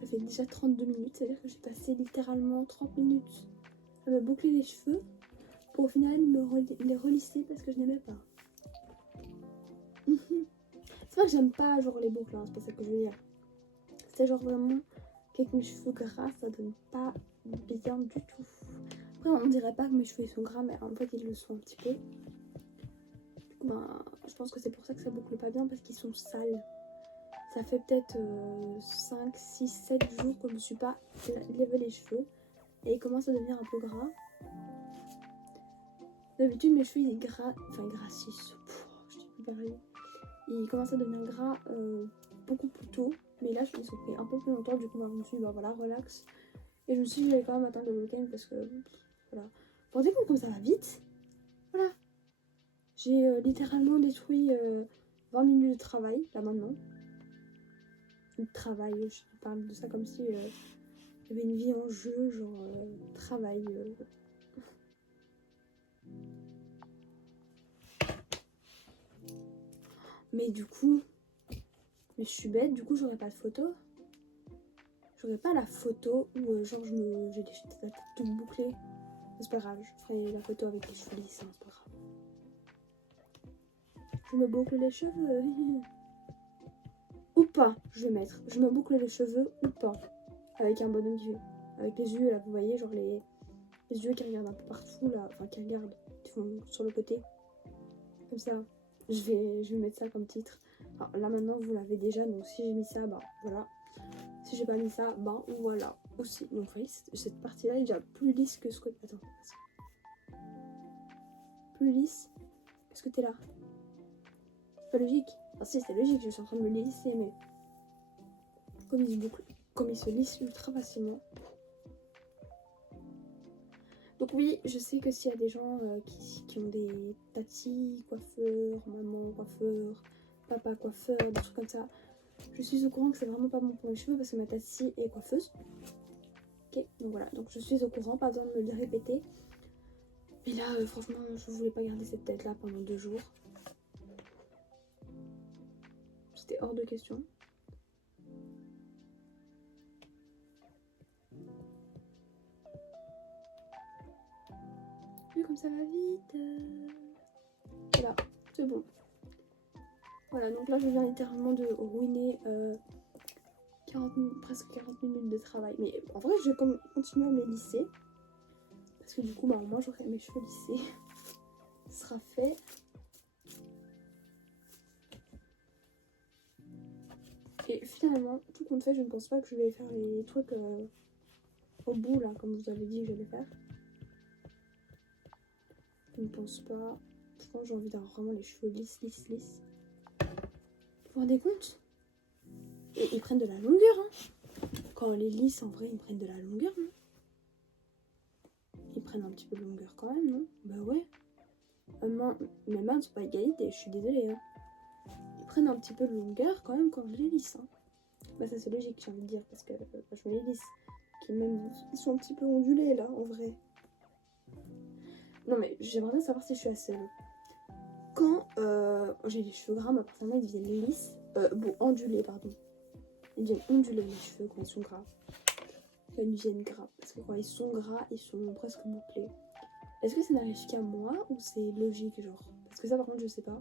ça fait déjà 32 minutes, c'est-à-dire que j'ai passé littéralement 30 minutes à me boucler les cheveux pour au final les relisser parce que je n'aimais pas. C'est vrai que j'aime pas genre les boucles, hein, c'est pas ça que je veux dire. C'est genre vraiment qu'avec mes cheveux gras, ça donne pas bien du tout. Après, on dirait pas que mes cheveux ils sont gras, mais en fait ils le sont un petit peu. Ben, je pense que c'est pour ça que ça boucle pas bien parce qu'ils sont sales. Ça fait peut-être 5, 6, 7 jours que je me suis pas lavé les cheveux. Et ils commencent à devenir un peu gras. D'habitude mes cheveux ils grassissent. Je dis plus pareil. Ils commencent à devenir gras beaucoup plus tôt. Mais là ils sont pris un peu plus longtemps. Du coup je me suis dit bah voilà relax. Et je me suis dit j'allais quand même attendre le week-end parce que voilà. Vous rendez compte comme ça va vite. Voilà. J'ai littéralement détruit 20 minutes de travail là maintenant. De travail, je parle de ça comme si J'avais une vie en jeu, genre travail. Mais du coup, je suis bête, du coup j'aurais pas de photo. J'aurais pas la photo où genre j'ai la tête toute bouclée. C'est pas grave, je ferai la photo avec les cheveux lisses, hein, c'est pas grave. Je me boucle les cheveux. Ou pas, je vais mettre. Je me boucle les cheveux ou pas. Avec un bonhomme qui fait. Avec les yeux là, vous voyez, genre les yeux qui regardent un peu partout là. Enfin qui regardent, qui font sur le côté. Comme ça. Je vais mettre ça comme titre. Alors, là maintenant vous l'avez déjà, donc si j'ai mis ça, bah voilà. Si j'ai pas mis ça, bah voilà. Aussi. Donc vous voyez, cette partie là est déjà plus lisse que ce côté. Attends. Plus lisse que ce côté là. C'est pas logique. Enfin si, c'est logique, je suis en train de me les lisser, mais comme il se lisse ultra facilement. Donc oui, je sais que s'il y a des gens qui ont des tatis, coiffeurs, maman coiffeur, papa coiffeur, des trucs comme ça, je suis au courant que c'est vraiment pas bon pour les cheveux parce que ma tati est coiffeuse. Ok, donc voilà, donc je suis au courant, pas besoin de me le répéter. Mais là, franchement, je voulais pas garder cette tête là pendant 2 jours. C'était hors de question. Vu comme ça va vite. Voilà, c'est bon. Voilà, donc là je viens littéralement de ruiner presque 40 minutes de travail. Mais en vrai, je vais continuer à me les lisser. Parce que du coup, bah, au moins j'aurai mes cheveux lissés. Ce sera fait. Et finalement, tout compte fait, je ne pense pas que je vais faire les trucs au bout là, comme vous avez dit que j'allais faire. Je ne pense pas. Je pense que j'ai envie d'avoir vraiment les cheveux lisses. Vous vous rendez compte? Et ils prennent de la longueur, hein. Quand on les lisse, en vrai, ils prennent de la longueur, non? Ils prennent un petit peu de longueur quand même, non? Bah ouais. Mes mains ne sont pas égalité, je suis désolée, hein. Ils prennent un petit peu de longueur quand même quand je les lisse, hein. Bah ça c'est logique, j'ai envie de dire, parce que je me les lisse. Ils sont un petit peu ondulés là, en vrai. Non mais j'aimerais bien savoir si je suis assez seule. Quand j'ai les cheveux gras, ma personnellement ils deviennent lisses. Bon, ondulés, pardon. Ils deviennent ondulés mes cheveux quand ils sont gras. Quand ils deviennent gras. Parce que quand ils sont gras, ils sont presque bouclés. Est-ce que ça n'arrive qu'à moi ou c'est logique, genre? Parce que ça par contre je sais pas.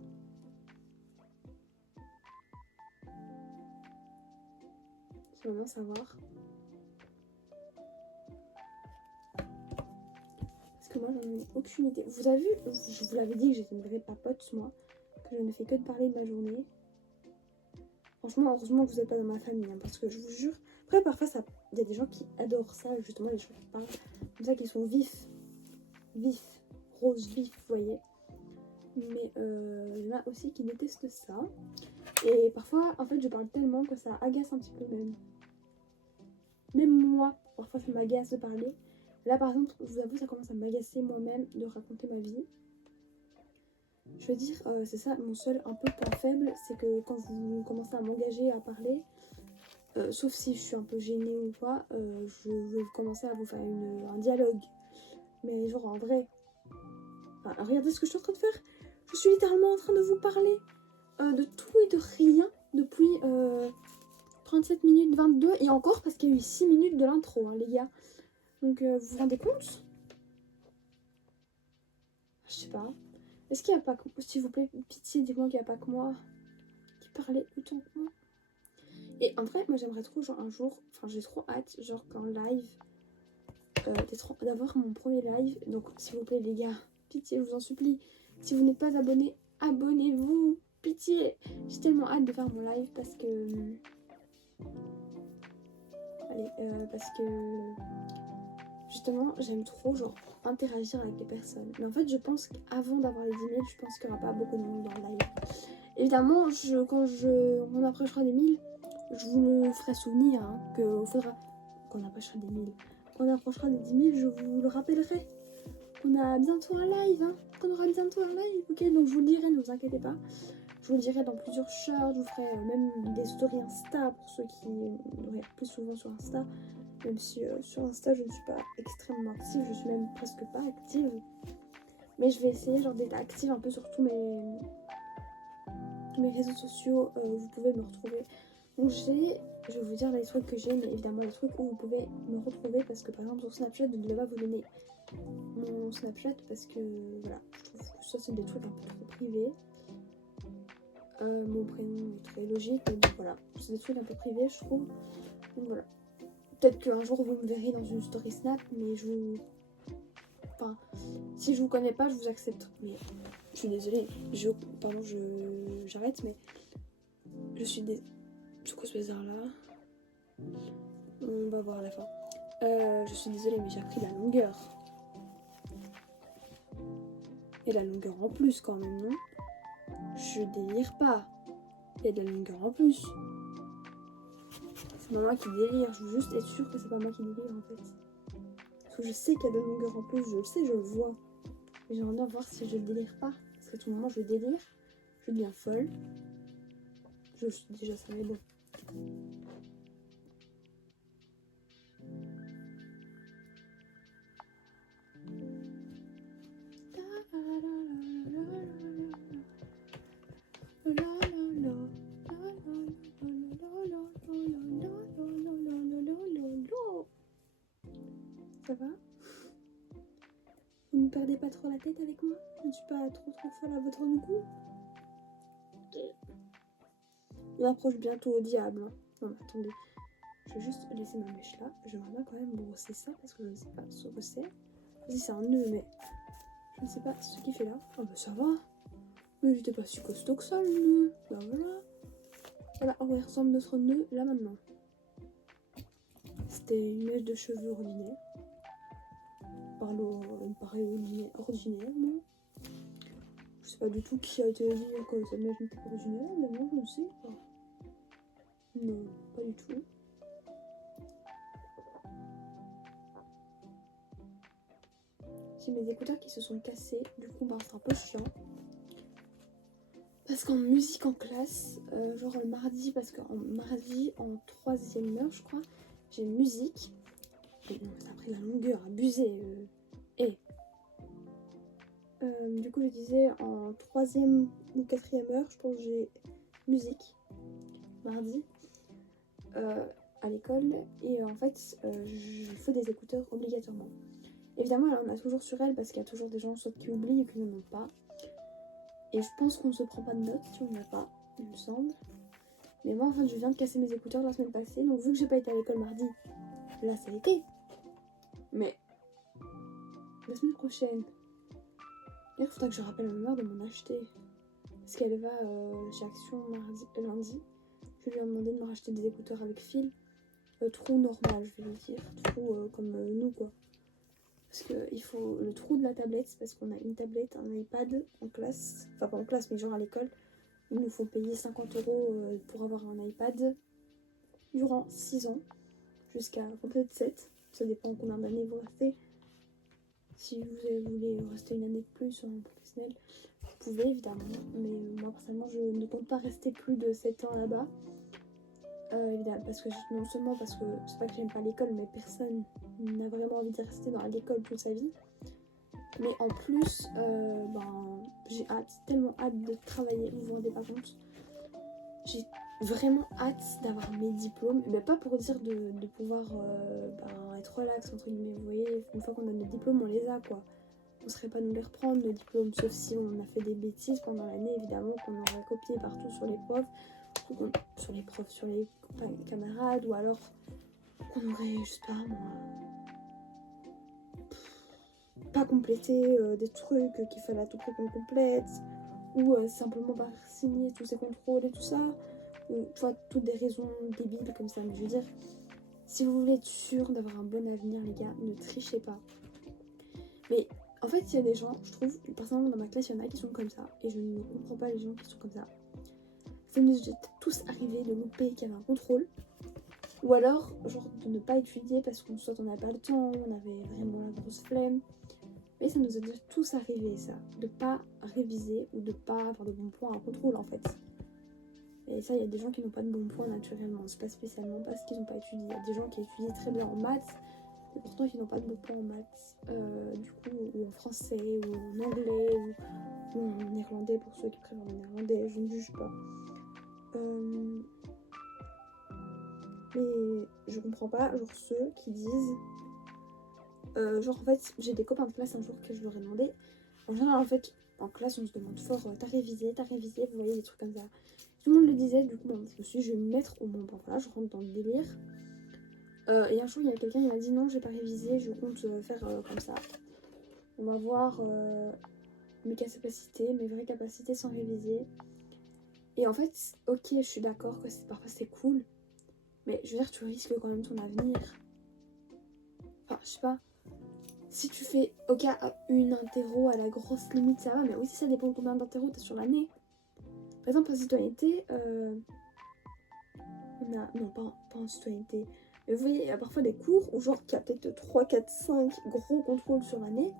J'aimerais bien savoir. Parce que moi j'en ai aucune idée. Vous avez vu, je vous l'avais dit que j'étais une vraie papote moi. Que je ne fais que de parler de ma journée. Franchement, heureusement que vous n'êtes pas dans ma famille, hein, parce que je vous jure. Après, parfois, il y a des gens qui adorent ça, justement, les gens qui parlent comme ça, qui sont vifs, roses vifs, vous voyez. Mais il y en a aussi qui détestent ça. Et parfois, en fait, je parle tellement que ça agace un petit peu même. Même moi, parfois, ça m'agace de parler. Là, par exemple, je vous avoue, ça commence à m'agacer moi-même de raconter ma vie. Je veux dire, c'est ça mon seul un peu point faible, c'est que quand vous commencez à m'engager à parler, sauf si je suis un peu gênée ou quoi, je vais commencer à vous faire un dialogue. Mais genre en vrai, enfin, regardez ce que je suis en train de faire. Je suis littéralement en train de vous parler de tout et de rien depuis 37 minutes 22 et encore parce qu'il y a eu 6 minutes de l'intro, hein, les gars. Donc vous vous rendez compte? Je sais pas. Est-ce qu'il n'y a pas que... S'il vous plaît, pitié, dites-moi qu'il n'y a pas que moi qui parlait autant que moi. Et en vrai, moi j'aimerais trop, genre un jour, enfin j'ai trop hâte, genre qu'en live, d'avoir mon premier live. Donc s'il vous plaît les gars, pitié, je vous en supplie. Si vous n'êtes pas abonné, abonnez-vous. Pitié. J'ai tellement hâte de faire mon live parce que... parce que... Justement, j'aime trop genre interagir avec les personnes. Mais en fait, je pense qu'avant d'avoir les 10 000, je pense qu'il n'y aura pas beaucoup de monde dans le live. Évidemment, quand on approchera des 1000, je vous le ferai souvenir hein, qu'il faudra qu'on approchera des 1000. Quand on approchera des 10 000, je vous le rappellerai. Qu'on a bientôt un live, hein. Qu'on aura bientôt un live, ok? Donc je vous le dirai, ne vous inquiétez pas. Je vous le dirai dans plusieurs shorts, je vous ferai même des stories Insta pour ceux qui regardent plus souvent sur Insta. Même si sur Insta je ne suis pas extrêmement active, je suis même presque pas active. Mais je vais essayer genre d'être active un peu sur tous mes réseaux sociaux, vous pouvez me retrouver. Donc je vais vous dire les trucs que j'ai, mais évidemment les trucs où vous pouvez me retrouver, parce que par exemple sur Snapchat, je ne vais pas vous donner mon Snapchat parce que voilà, je trouve que ça c'est des trucs un peu trop privés. Mon prénom est très logique, mais bon, voilà, c'est des trucs un peu privés je trouve. Donc voilà. Peut-être qu'un jour vous me verrez dans une story Snap, mais je vous... Enfin, si je vous connais pas, je vous accepte. Mais je suis désolée, pardon, j'arrête, mais je suis désolée. C'est quoi ce bazar là? On va voir à la fin. Je suis désolée, mais j'ai appris la longueur. Et la longueur en plus quand même, non? Je délire pas. Il y a de la longueur en plus. C'est pas moi qui délire, je veux juste être sûre que c'est pas moi qui délire en fait. Parce que je sais qu'il y a de la longueur en plus, je le sais, je le vois. Mais j'aimerais bien voir si je délire pas. Parce qu'à tout moment je délire, je deviens folle. Je suis déjà ça, mais bon. Ça va? Vous ne perdez pas trop la tête avec moi? Je ne suis pas trop folle à votre goût? On approche bientôt au diable. Hein. Non mais attendez, je vais juste laisser ma mèche là. J'aimerais bien quand même brosser ça parce que je ne sais pas ce que c'est. Si c'est un nœud, mais je ne sais pas ce qu'il fait là. Ah bah ça va. Mais j'étais pas si costaud que ça le nœud. Bah voilà. Voilà, on y ressemble notre nœud là maintenant. C'était une mèche de cheveux ordinaire. Il me paraît ordinaire, non? Je sais pas du tout qui a été dit que cette mèche n'était pas ordinaire, mais moi je ne sais pas. Non, pas du tout. J'ai mes écouteurs qui se sont cassés, du coup bah, c'est un peu chiant. Parce qu'en musique en classe, genre le mardi, parce qu'en mardi, en 3e heure je crois, j'ai musique. Et non, ça a pris la longueur, abusé. Du coup je disais en 3e ou 4e heure, je pense que j'ai musique, mardi, à l'école. Et en fait, je fais des écouteurs obligatoirement. Évidemment, elle en a toujours sur elle parce qu'il y a toujours des gens soit qui oublient ou qui n'en ont pas. Et je pense qu'on ne se prend pas de notes si on n'en a pas, il me semble. Mais moi, en fait, je viens de casser mes écouteurs la semaine passée. Donc, vu que j'ai pas été à l'école mardi, là, ça a été. Mais la semaine prochaine, il faudra que je rappelle à ma mère de m'en acheter. Parce qu'elle va chez Action lundi. Je lui ai demandé de me racheter des écouteurs avec fil. Trou normal, je vais le dire. Trou comme nous, quoi. Parce qu'il faut le trou de la tablette, parce qu'on a une tablette, un iPad en classe, enfin pas en classe mais genre à l'école, il nous faut payer 50 € pour avoir un iPad durant 6 ans, jusqu'à peut-être 7, ça dépend combien d'années vous restez. Si vous voulez rester une année de plus en professionnel, vous pouvez évidemment, mais moi personnellement je ne compte pas rester plus de 7 ans là-bas. Évidemment, parce que non seulement parce que c'est pas que j'aime pas l'école, mais personne n'a vraiment envie de rester dans l'école toute sa vie. Mais en plus, j'ai tellement hâte de travailler, vous vous rendez pas compte. J'ai vraiment hâte d'avoir mes diplômes, mais pas pour dire de pouvoir être relax entre guillemets. Vous voyez, une fois qu'on a nos diplômes, on les a quoi. On serait pas nous les reprendre nos diplômes, sauf si on a fait des bêtises pendant l'année évidemment, qu'on aurait copié partout sur les profs. Sur les camarades, ou alors qu'on aurait, je sais pas moi, pas complété des trucs qu'il fallait à tout prix qu'on complète, ou simplement pas signer tous ces contrôles et tout ça, ou tu vois, toutes des raisons débiles comme ça. Mais je veux dire, si vous voulez être sûr d'avoir un bon avenir, les gars, ne trichez pas. Mais en fait, il y a des gens, je trouve, personnellement dans ma classe, il y en a qui sont comme ça, et je ne comprends pas les gens qui sont comme ça. Ça nous est tous arrivé de louper qu'il y avait un contrôle, ou alors genre de ne pas étudier parce qu'on soit on n'avait pas le temps, on avait vraiment la grosse flemme, Mais ça nous est tous arrivé ça, de pas réviser ou de pas avoir de bons points en contrôle en fait. Et ça, il y a des gens qui n'ont pas de bons points naturellement, c'est pas spécialement parce qu'ils n'ont pas étudié. Il y a des gens qui étudient très bien en maths, et pourtant qui n'ont pas de bons points en maths, du coup, ou en français, ou en anglais, ou en néerlandais pour ceux qui préfèrent le néerlandais, je ne juge pas. Mais je comprends pas, genre ceux qui disent... genre en fait, j'ai des copains de classe un jour que je leur ai demandé. En général, en fait, en classe, on se demande fort, t'as révisé, vous voyez, des trucs comme ça. Tout le monde le disait, du coup, bon, je me suis dit, je vais me mettre au moins, bon, voilà, je rentre dans le délire. Et un jour, il y a quelqu'un qui m'a dit, non, j'ai pas révisé, je compte faire comme ça. On va voir mes capacités, mes vraies capacités sans réviser. Et en fait, ok, je suis d'accord que parfois c'est cool, mais je veux dire, tu risques quand même ton avenir. Enfin, je sais pas. Si tu fais ok une interro à la grosse limite, ça va, mais aussi ça dépend de combien d'interro t'as sur l'année. Par exemple, en citoyenneté, on a. Non, pas en citoyenneté. Mais vous voyez, il y a parfois des cours où, genre, qu'il y a peut-être 3, 4, 5 gros contrôles sur l'année.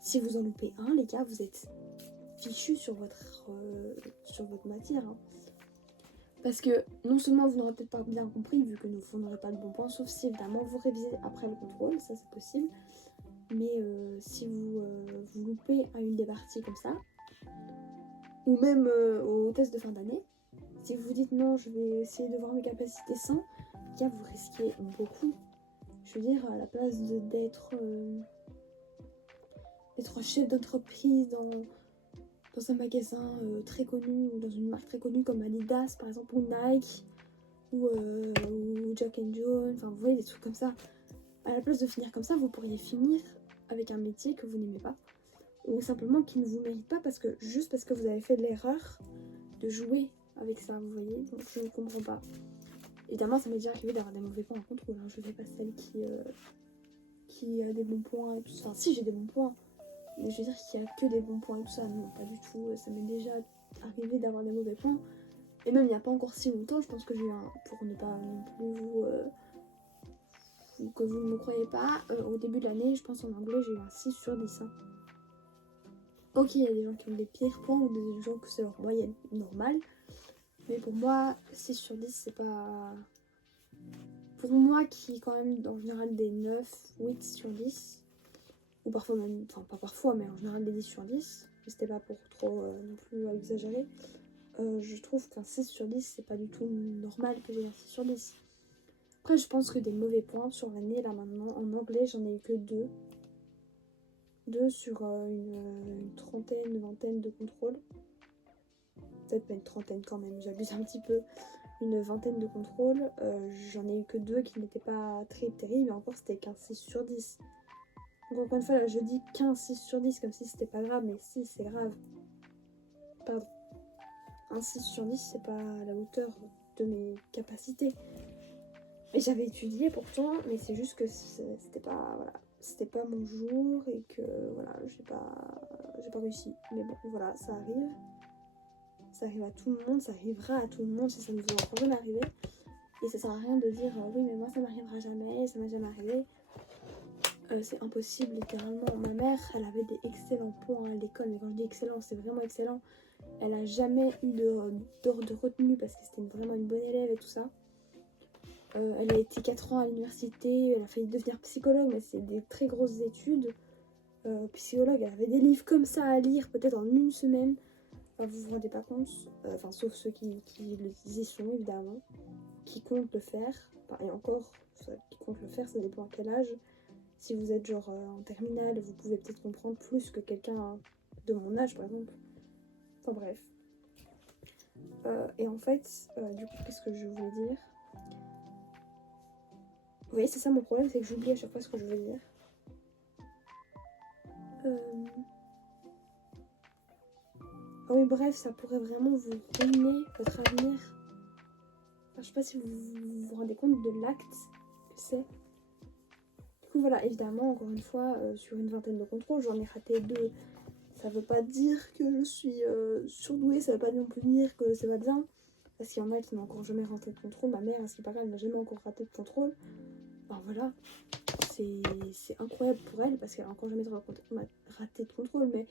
Si vous en loupez un, les gars, vous êtes fichus sur votre matière. Hein. Parce que non seulement vous n'aurez peut-être pas bien compris, vu que vous n'aurez pas de bons points, sauf si évidemment vous révisez après le contrôle, ça c'est possible. Mais si vous loupez à une des parties comme ça, ou même au test de fin d'année, si vous vous dites non, je vais essayer de voir mes capacités sans, là vous risquez beaucoup. Je veux dire, à la place d'être chef d'entreprise dans un magasin très connu ou dans une marque très connue comme Adidas par exemple, ou Nike, ou Jack and Jones, enfin vous voyez des trucs comme ça. À la place de finir comme ça, vous pourriez finir avec un métier que vous n'aimez pas, ou simplement qui ne vous mérite pas juste parce que vous avez fait l'erreur de jouer avec ça, vous voyez. Donc je ne comprends pas. Évidemment, ça m'est déjà arrivé d'avoir des mauvais points en contrôle, hein. Je ne fais pas celle qui a des bons points et tout ça. Enfin, si, j'ai des bons points, mais je veux dire qu'il n'y a que des bons points et tout ça. Non, pas du tout. Ça m'est déjà arrivé d'avoir des mauvais points. Et même il n'y a pas encore si longtemps, je pense que j'ai eu pour ne pas non plus que vous ne me croyez pas, au début de l'année, je pense en anglais, j'ai eu un 6 sur 10. Hein. Ok, il y a des gens qui ont des pires points ou des gens que c'est leur moyenne normale. Mais pour moi, 6 sur 10, c'est pas... Pour moi, qui quand même en général des 9, 8 sur 10, ou parfois même, enfin pas parfois, mais en général des 10 sur 10, mais c'était pas pour trop non plus exagérer, je trouve qu'un 6 sur 10, c'est pas du tout normal que j'ai un 6 sur 10. Après, je pense que des mauvais points sur l'année, là maintenant, en anglais, j'en ai eu que 2. 2 sur une trentaine, une vingtaine de contrôles. Peut-être pas une trentaine quand même, j'abuse un petit peu. Une vingtaine de contrôles. J'en ai eu que 2 qui n'étaient pas très terribles, mais encore c'était qu'un 6 sur 10. Donc encore une fois, là, je dis qu'un 6 sur 10 comme si c'était pas grave, mais si, c'est grave. Pardon. Un 6 sur 10, c'est pas à la hauteur de mes capacités. Et j'avais étudié pourtant, mais c'est juste que c'était pas, voilà, c'était pas mon jour et que voilà, j'ai pas réussi. Mais bon, voilà, ça arrive. Ça arrive à tout le monde, ça arrivera à tout le monde si ça ne vous est encore jamais arrivé. Et ça sert à rien de dire oui, mais moi ça m'arrivera jamais, ça m'est jamais arrivé. C'est impossible, littéralement. Ma mère, elle avait des excellents points à l'école, mais quand je dis excellent, c'est vraiment excellent. Elle a jamais eu d'heure de retenue parce que c'était vraiment une bonne élève et tout ça. Elle a été 4 ans à l'université, elle a failli devenir psychologue, mais c'est des très grosses études. Psychologue, elle avait des livres comme ça à lire, peut-être en une semaine. Enfin, vous vous rendez pas compte, enfin, sauf ceux qui y sont évidemment, qui comptent le faire. Enfin, et encore, qui comptent le faire, ça dépend à quel âge. Si vous êtes genre en terminale, vous pouvez peut-être comprendre plus que quelqu'un de mon âge par exemple. Enfin bref. Et en fait, du coup, qu'est-ce que je voulais dire ? Vous voyez, c'est ça mon problème, c'est que j'oublie à chaque fois ce que je veux dire. Ah oui, bref, ça pourrait vraiment vous ruiner votre avenir. Enfin, je sais pas si vous vous rendez compte de l'acte que c'est. Du coup, voilà, évidemment, encore une fois, sur une vingtaine de contrôles, j'en ai raté 2. Ça veut pas dire que je suis surdouée, ça veut pas non plus dire que ça va bien. Parce qu'il y en a qui n'ont encore jamais raté de contrôle. Ma mère, à ce qui paraît, elle n'a jamais encore raté de contrôle. Ben voilà, c'est incroyable pour elle parce qu'elle a encore jamais raté de contrôle, mais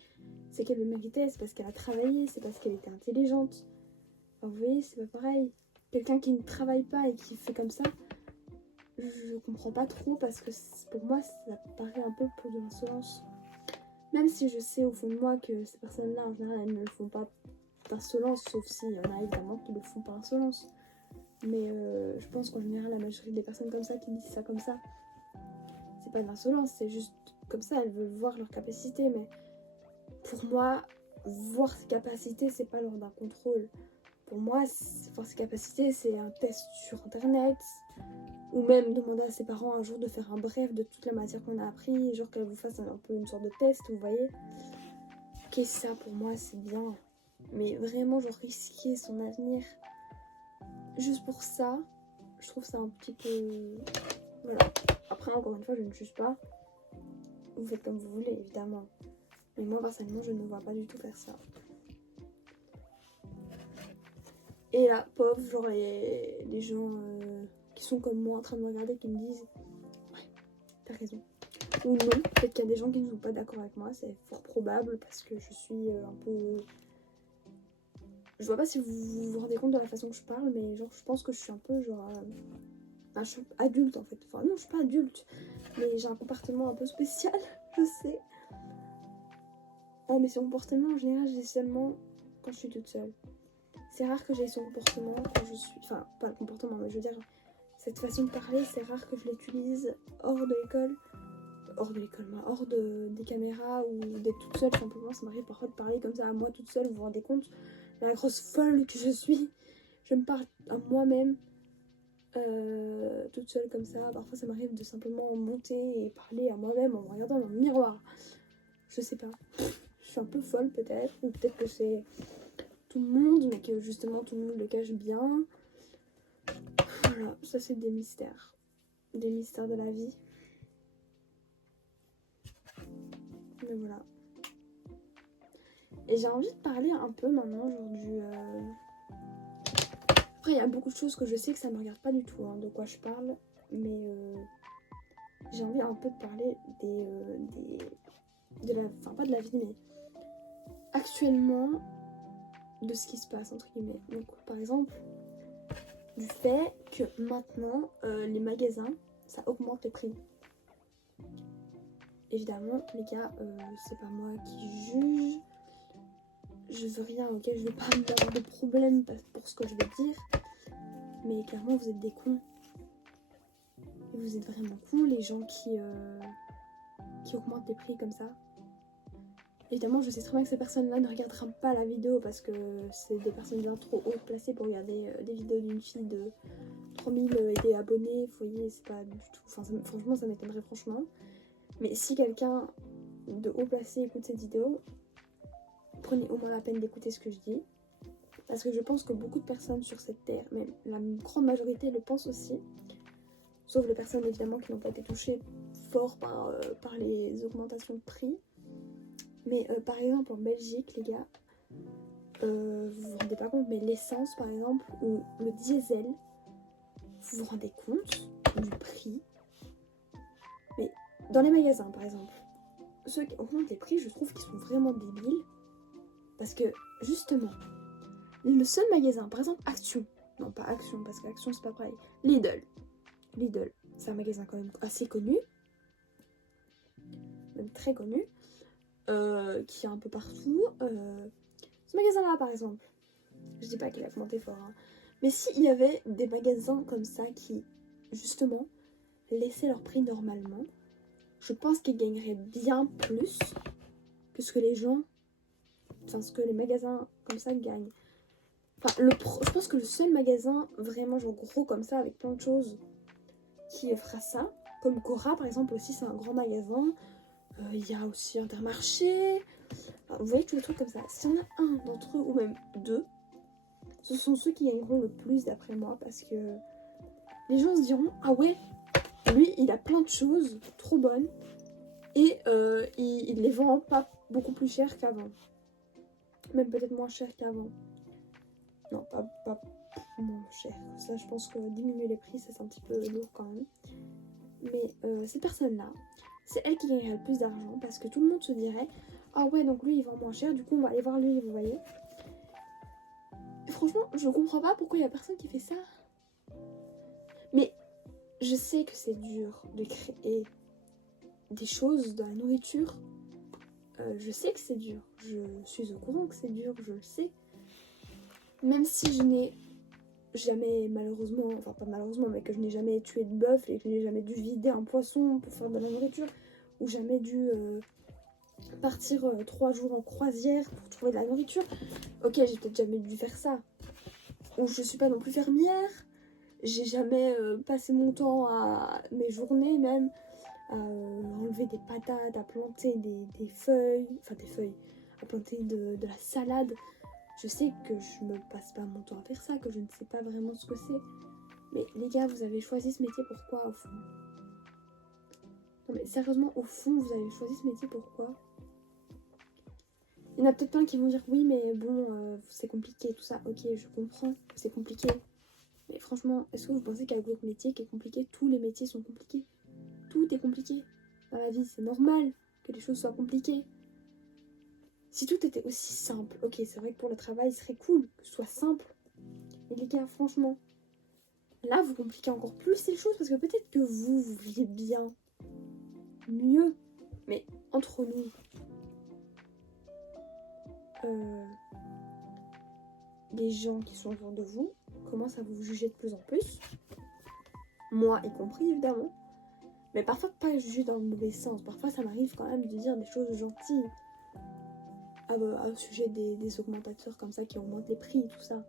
c'est qu'elle le méritait, c'est parce qu'elle a travaillé, c'est parce qu'elle était intelligente. Enfin, vous voyez, c'est pas pareil. Quelqu'un qui ne travaille pas et qui fait comme ça, je comprends pas trop parce que pour moi ça paraît un peu pour de l'insolence. Même si je sais au fond de moi que ces personnes-là en général elles ne le font pas d'insolence, sauf s'il y en a évidemment qui le font par insolence. Mais je pense qu'en général la majorité des personnes comme ça qui disent ça comme ça, c'est pas de l'insolence, c'est juste comme ça, elles veulent voir leurs capacités. Mais pour moi, voir ses capacités, c'est pas lors d'un contrôle. Pour moi, voir ses capacités, c'est un test sur internet. Ou même demander à ses parents un jour de faire un bref de toute la matière qu'on a appris, genre qu'elle vous fasse un peu une sorte de test, vous voyez. Ok, ça pour moi c'est bien. Mais vraiment, genre risquer son avenir juste pour ça, je trouve ça un petit peu... Voilà. Après, encore une fois, je ne juge pas. Vous faites comme vous voulez, évidemment. Mais moi, personnellement, je ne vois pas du tout faire ça. Et là, pauvre, genre les gens qui sont comme moi en train de me regarder, qui me disent ouais, t'as raison. Ou non, peut-être qu'il y a des gens qui ne sont pas d'accord avec moi, c'est fort probable parce que je suis un peu... Je vois pas si vous vous rendez compte de la façon que je parle, mais genre je pense que je suis un peu genre... je suis adulte en fait. Enfin non, je suis pas adulte, mais j'ai un comportement un peu spécial, je sais. Oh mais ce comportement en général, j'ai seulement quand je suis toute seule. C'est rare que j'ai ce comportement quand je suis... Enfin, pas le comportement, mais je veux dire, cette façon de parler, c'est rare que je l'utilise hors de l'école. Hors de l'école, des caméras ou d'être toute seule simplement. Ça m'arrive parfois de parler comme ça à moi toute seule, vous vous rendez compte la grosse folle que je suis. Je me parle à moi-même toute seule comme ça. Parfois ça m'arrive de simplement monter et parler à moi-même en me regardant dans le miroir. Je sais pas. Je suis un peu folle peut-être, ou peut-être que c'est tout le monde, mais que justement tout le monde le cache bien. Voilà, ça c'est des mystères. Des mystères de la vie. Mais voilà. Et j'ai envie de parler un peu maintenant genre du... Après il y a beaucoup de choses que je sais que ça me regarde pas du tout hein, de quoi je parle. Mais j'ai envie un peu de parler de la... Enfin pas de la vie mais actuellement de ce qui se passe entre guillemets. Donc par exemple du fait que maintenant les magasins ça augmente les prix. Évidemment les gars c'est pas moi qui juge. Je veux rien, ok, je veux pas avoir de problème pour ce que je vais dire. Mais clairement vous êtes des cons. Et vous êtes vraiment cons les gens qui augmentent les prix comme ça. Évidemment je sais très bien que ces personnes-là ne regarderont pas la vidéo parce que c'est des personnes bien trop haut placées pour regarder des vidéos d'une fille de 3000 et des abonnés. Vous voyez, c'est pas du tout... Enfin franchement ça m'étonnerait franchement. Mais si quelqu'un de haut placé écoute cette vidéo, prenez au moins la peine d'écouter ce que je dis. Parce que je pense que beaucoup de personnes sur cette terre, même la grande majorité le pensent aussi. Sauf les personnes évidemment qui n'ont pas été touchées fort par les augmentations de prix. Mais par exemple en Belgique les gars, vous vous rendez pas compte, mais l'essence par exemple ou le diesel, vous vous rendez compte du prix. Mais dans les magasins par exemple, ceux qui augmentent les prix, je trouve qu'ils sont vraiment débiles. Parce que justement, le seul magasin, par exemple Action, non pas Action parce qu'Action c'est pas pareil, Lidl, c'est un magasin quand même assez connu, même très connu, qui est un peu partout. Ce magasin-là, par exemple, je dis pas qu'il a augmenté fort, hein, mais s'il y avait des magasins comme ça qui, justement, laissaient leur prix normalement, je pense qu'ils gagneraient bien plus que ce que les gens, enfin ce que les magasins comme ça gagnent. Enfin, je pense que le seul magasin vraiment genre gros comme ça, avec plein de choses, qui fera ça, comme Cora par exemple aussi, c'est un grand magasin. Il y a aussi Intermarché. Enfin, vous voyez tous les trucs comme ça. S'il y en a un d'entre eux, ou même deux, ce sont ceux qui gagneront le plus d'après moi. Parce que les gens se diront, ah ouais, lui il a plein de choses trop bonnes. Et il les vend pas beaucoup plus cher qu'avant. Même peut-être moins cher qu'avant. Non, pas moins cher. Ça je pense que diminuer les prix c'est un petit peu lourd quand même. mais cette personne-là, c'est elle qui gagnerait le plus d'argent parce que tout le monde se dirait ah ouais, donc lui il vend moins cher, du coup on va aller voir lui, vous voyez. Et franchement, je comprends pas pourquoi il y a personne qui fait ça. Mais je sais que c'est dur de créer des choses de la nourriture. Je sais que c'est dur, je suis au courant que c'est dur, je le sais. Même si je n'ai jamais malheureusement, enfin pas malheureusement, mais que je n'ai jamais tué de bœuf et que je n'ai jamais dû vider un poisson pour faire de la nourriture, ou jamais dû partir 3 jours en croisière pour trouver de la nourriture. Ok, j'ai peut-être jamais dû faire ça. Ou je suis pas non plus fermière, j'ai jamais passé mon temps à mes journées même à enlever des patates, à planter des feuilles, à planter de la salade. Je sais que je me passe pas mon temps à faire ça, que je ne sais pas vraiment ce que c'est. Mais les gars, vous avez choisi ce métier pourquoi au fond? Non mais sérieusement, au fond, vous avez choisi ce métier pourquoi? Il y en a peut-être plein qui vont dire oui mais bon, c'est compliqué tout ça. Ok, je comprends, c'est compliqué. Mais franchement, est-ce que vous pensez qu'avec votre métier qui est compliqué, tous les métiers sont compliqués? Tout est compliqué. Dans la vie, c'est normal que les choses soient compliquées. Si tout était aussi simple, ok, c'est vrai que pour le travail, ce serait cool que ce soit simple. Mais les gars, franchement, là, vous compliquez encore plus les choses parce que peut-être que vous vivez bien, mieux. Mais entre nous, les gens qui sont autour de vous commencent à vous juger de plus en plus. Moi y compris, évidemment. Mais parfois, pas juger dans le mauvais sens. Parfois, ça m'arrive quand même de dire des choses gentilles. Au sujet des augmentateurs comme ça qui augmentent les prix et tout ça.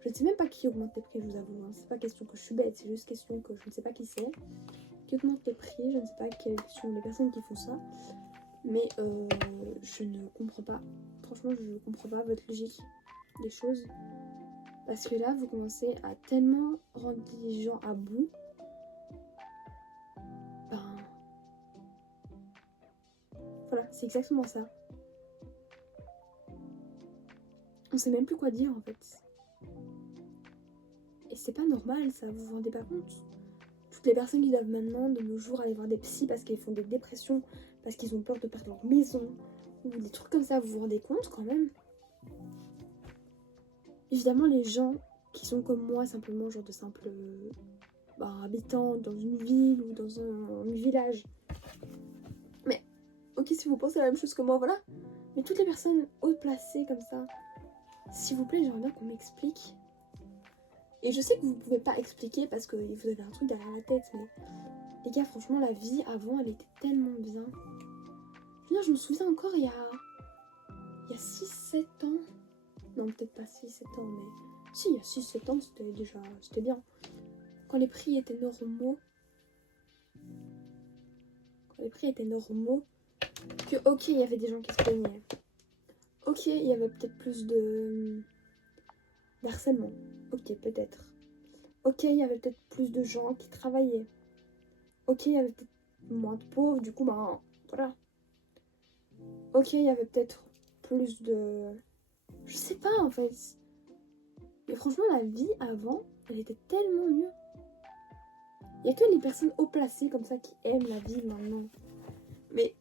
Je ne sais même pas qui augmente les prix, je vous avoue. Hein. C'est pas question que je suis bête, c'est juste question que je ne sais pas qui c'est. Qui augmente les prix, je ne sais pas quelles sont les personnes qui font ça. Mais je ne comprends pas. Franchement, je ne comprends pas votre logique des choses. Parce que là, vous commencez à tellement rendre les gens à bout. Ben... Voilà, c'est exactement ça. On sait même plus quoi dire en fait. Et c'est pas normal ça, vous vous rendez pas compte? Toutes les personnes qui doivent maintenant de nos jours aller voir des psys parce qu'ils font des dépressions, parce qu'ils ont peur de perdre leur maison, ou des trucs comme ça, vous vous rendez compte quand même? Évidemment les gens qui sont comme moi, simplement genre de simples habitants dans une ville ou dans un village. Mais ok, si vous pensez la même chose que moi, voilà. Mais toutes les personnes haut placées comme ça, s'il vous plaît, j'aimerais bien qu'on m'explique. Et je sais que vous pouvez pas expliquer parce que vous avez un truc derrière la tête, mais les gars, franchement, la vie avant, elle était tellement bien. Je me souviens encore, il y a 6-7 ans. Non, peut-être pas 6-7 ans, mais... Si, il y a 6-7 ans, c'était bien. Quand les prix étaient normaux. Que, ok, il y avait des gens qui se plaignaient. Ok, il y avait peut-être plus d'harcèlement. Ok, peut-être. Ok, il y avait peut-être plus de gens qui travaillaient. Ok, il y avait peut-être moins de pauvres, du coup, ben, voilà. Ok, il y avait peut-être plus de... Je sais pas, en fait. Mais franchement, la vie avant, elle était tellement mieux. Il y a que les personnes haut placées comme ça qui aiment la vie maintenant. Mais,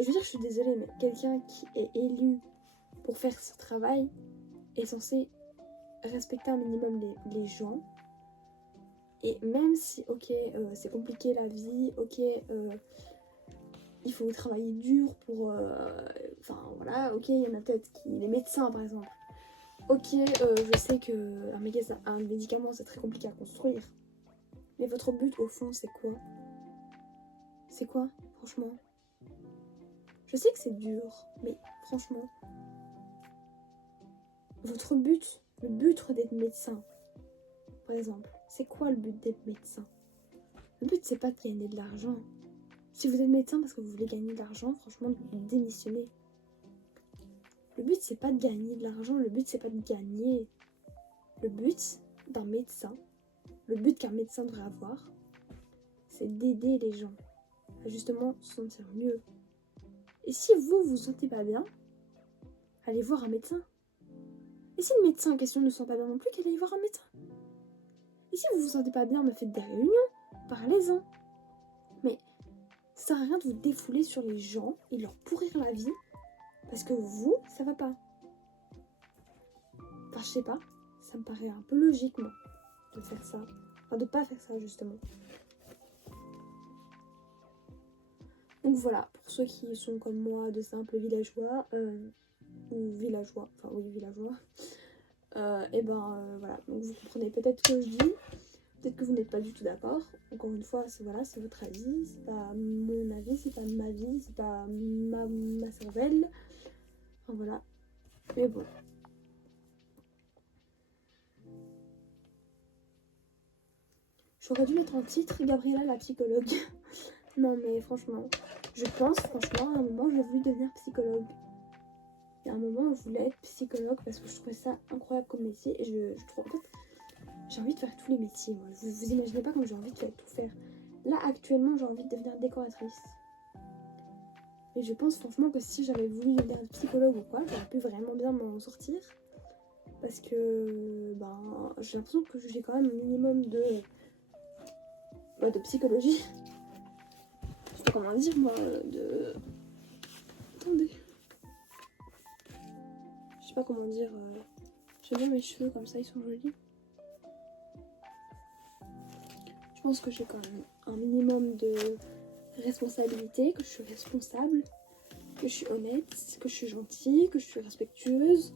je veux dire, je suis désolée, mais quelqu'un qui est élu pour faire ce travail est censé respecter un minimum les gens. Et même si, ok, c'est compliqué la vie, ok, il faut travailler dur pour... Enfin, voilà, ok, il y en a peut-être qui... Les médecins, par exemple. Ok, je sais qu'un médicament, c'est très compliqué à construire. Mais votre but, au fond, c'est quoi? C'est quoi, franchement? Je sais que c'est dur, mais franchement... Votre but, le but d'être médecin, par exemple, c'est quoi le but d'être médecin? Le but, c'est pas de gagner de l'argent. Si vous êtes médecin parce que vous voulez gagner de l'argent, franchement, démissionnez. Le but, c'est pas de gagner de l'argent, le but, c'est pas de gagner. Le but d'un médecin, le but qu'un médecin devrait avoir, c'est d'aider les gens à justement se sentir mieux. Et si vous vous sentez pas bien, allez voir un médecin. Et si le médecin en question ne se sent pas bien non plus, qu'elle aille voir un médecin. Et si vous vous sentez pas bien, faites des réunions. parlez-en. Mais ça sert à rien de vous défouler sur les gens et de leur pourrir la vie parce que vous, ça va pas. Enfin, je sais pas, ça me paraît un peu logique, moi, de faire ça. Enfin, de pas faire ça, justement. Donc voilà, pour ceux qui sont comme moi, de simples villageois, ou villageois, enfin oui, villageois, et voilà, donc vous comprenez peut-être ce que je dis, peut-être que vous n'êtes pas du tout d'accord. Encore une fois, c'est voilà, c'est votre avis, c'est pas mon avis, c'est pas ma vie, c'est pas ma cervelle, enfin voilà, mais bon. J'aurais dû mettre en titre Gabriella la psychologue. Non mais franchement, je pense franchement à un moment j'ai voulu devenir psychologue. Il y a un moment je voulais être psychologue parce que je trouvais ça incroyable comme métier et je trouve en fait j'ai envie de faire tous les métiers moi. Vous imaginez pas comme j'ai envie de tout faire. Là actuellement j'ai envie de devenir décoratrice. Et je pense franchement que si j'avais voulu devenir psychologue ou quoi, j'aurais pu vraiment bien m'en sortir. Parce que j'ai l'impression que j'ai quand même un minimum de psychologie. Je sais pas comment dire moi, Attendez. Je sais pas comment dire. J'aime bien mes cheveux comme ça, ils sont jolis. Je pense que j'ai quand même un minimum de responsabilité, que je suis responsable, que je suis honnête, que je suis gentille, que je suis respectueuse.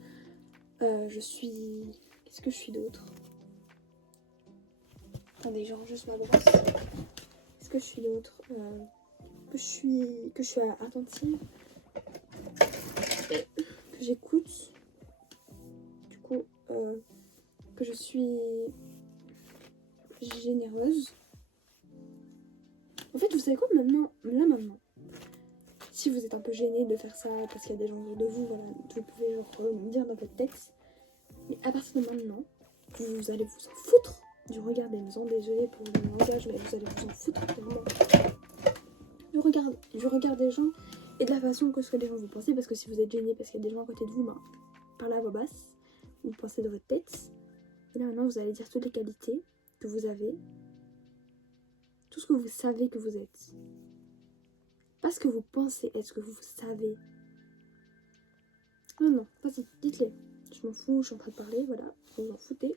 Je suis... Qu'est-ce que je suis d'autre? Attendez, je range juste ma brosse. Qu'est-ce que je suis d'autre? Que je suis attentive, que j'écoute, du coup, que je suis généreuse. En fait, vous savez quoi maintenant, si vous êtes un peu gêné de faire ça parce qu'il y a des gens autour de vous, voilà, vous pouvez me dire dans votre texte. Mais à partir de maintenant, vous allez vous en foutre du regard des gens. Désolée pour le langage, mais vous allez vous en foutre vraiment du regard des gens et de la façon que ce que les gens vous pensez. Parce que si vous êtes gêné parce qu'il y a des gens à côté de vous, parlez à voix basse, vous pensez dans votre tête. Et là maintenant, vous allez dire toutes les qualités que vous avez, tout ce que vous savez que vous êtes. Pas ce que vous pensez être, ce que vous savez. Non, vas-y, dites-les. Je m'en fous, je suis en train de parler, voilà, vous vous en foutez.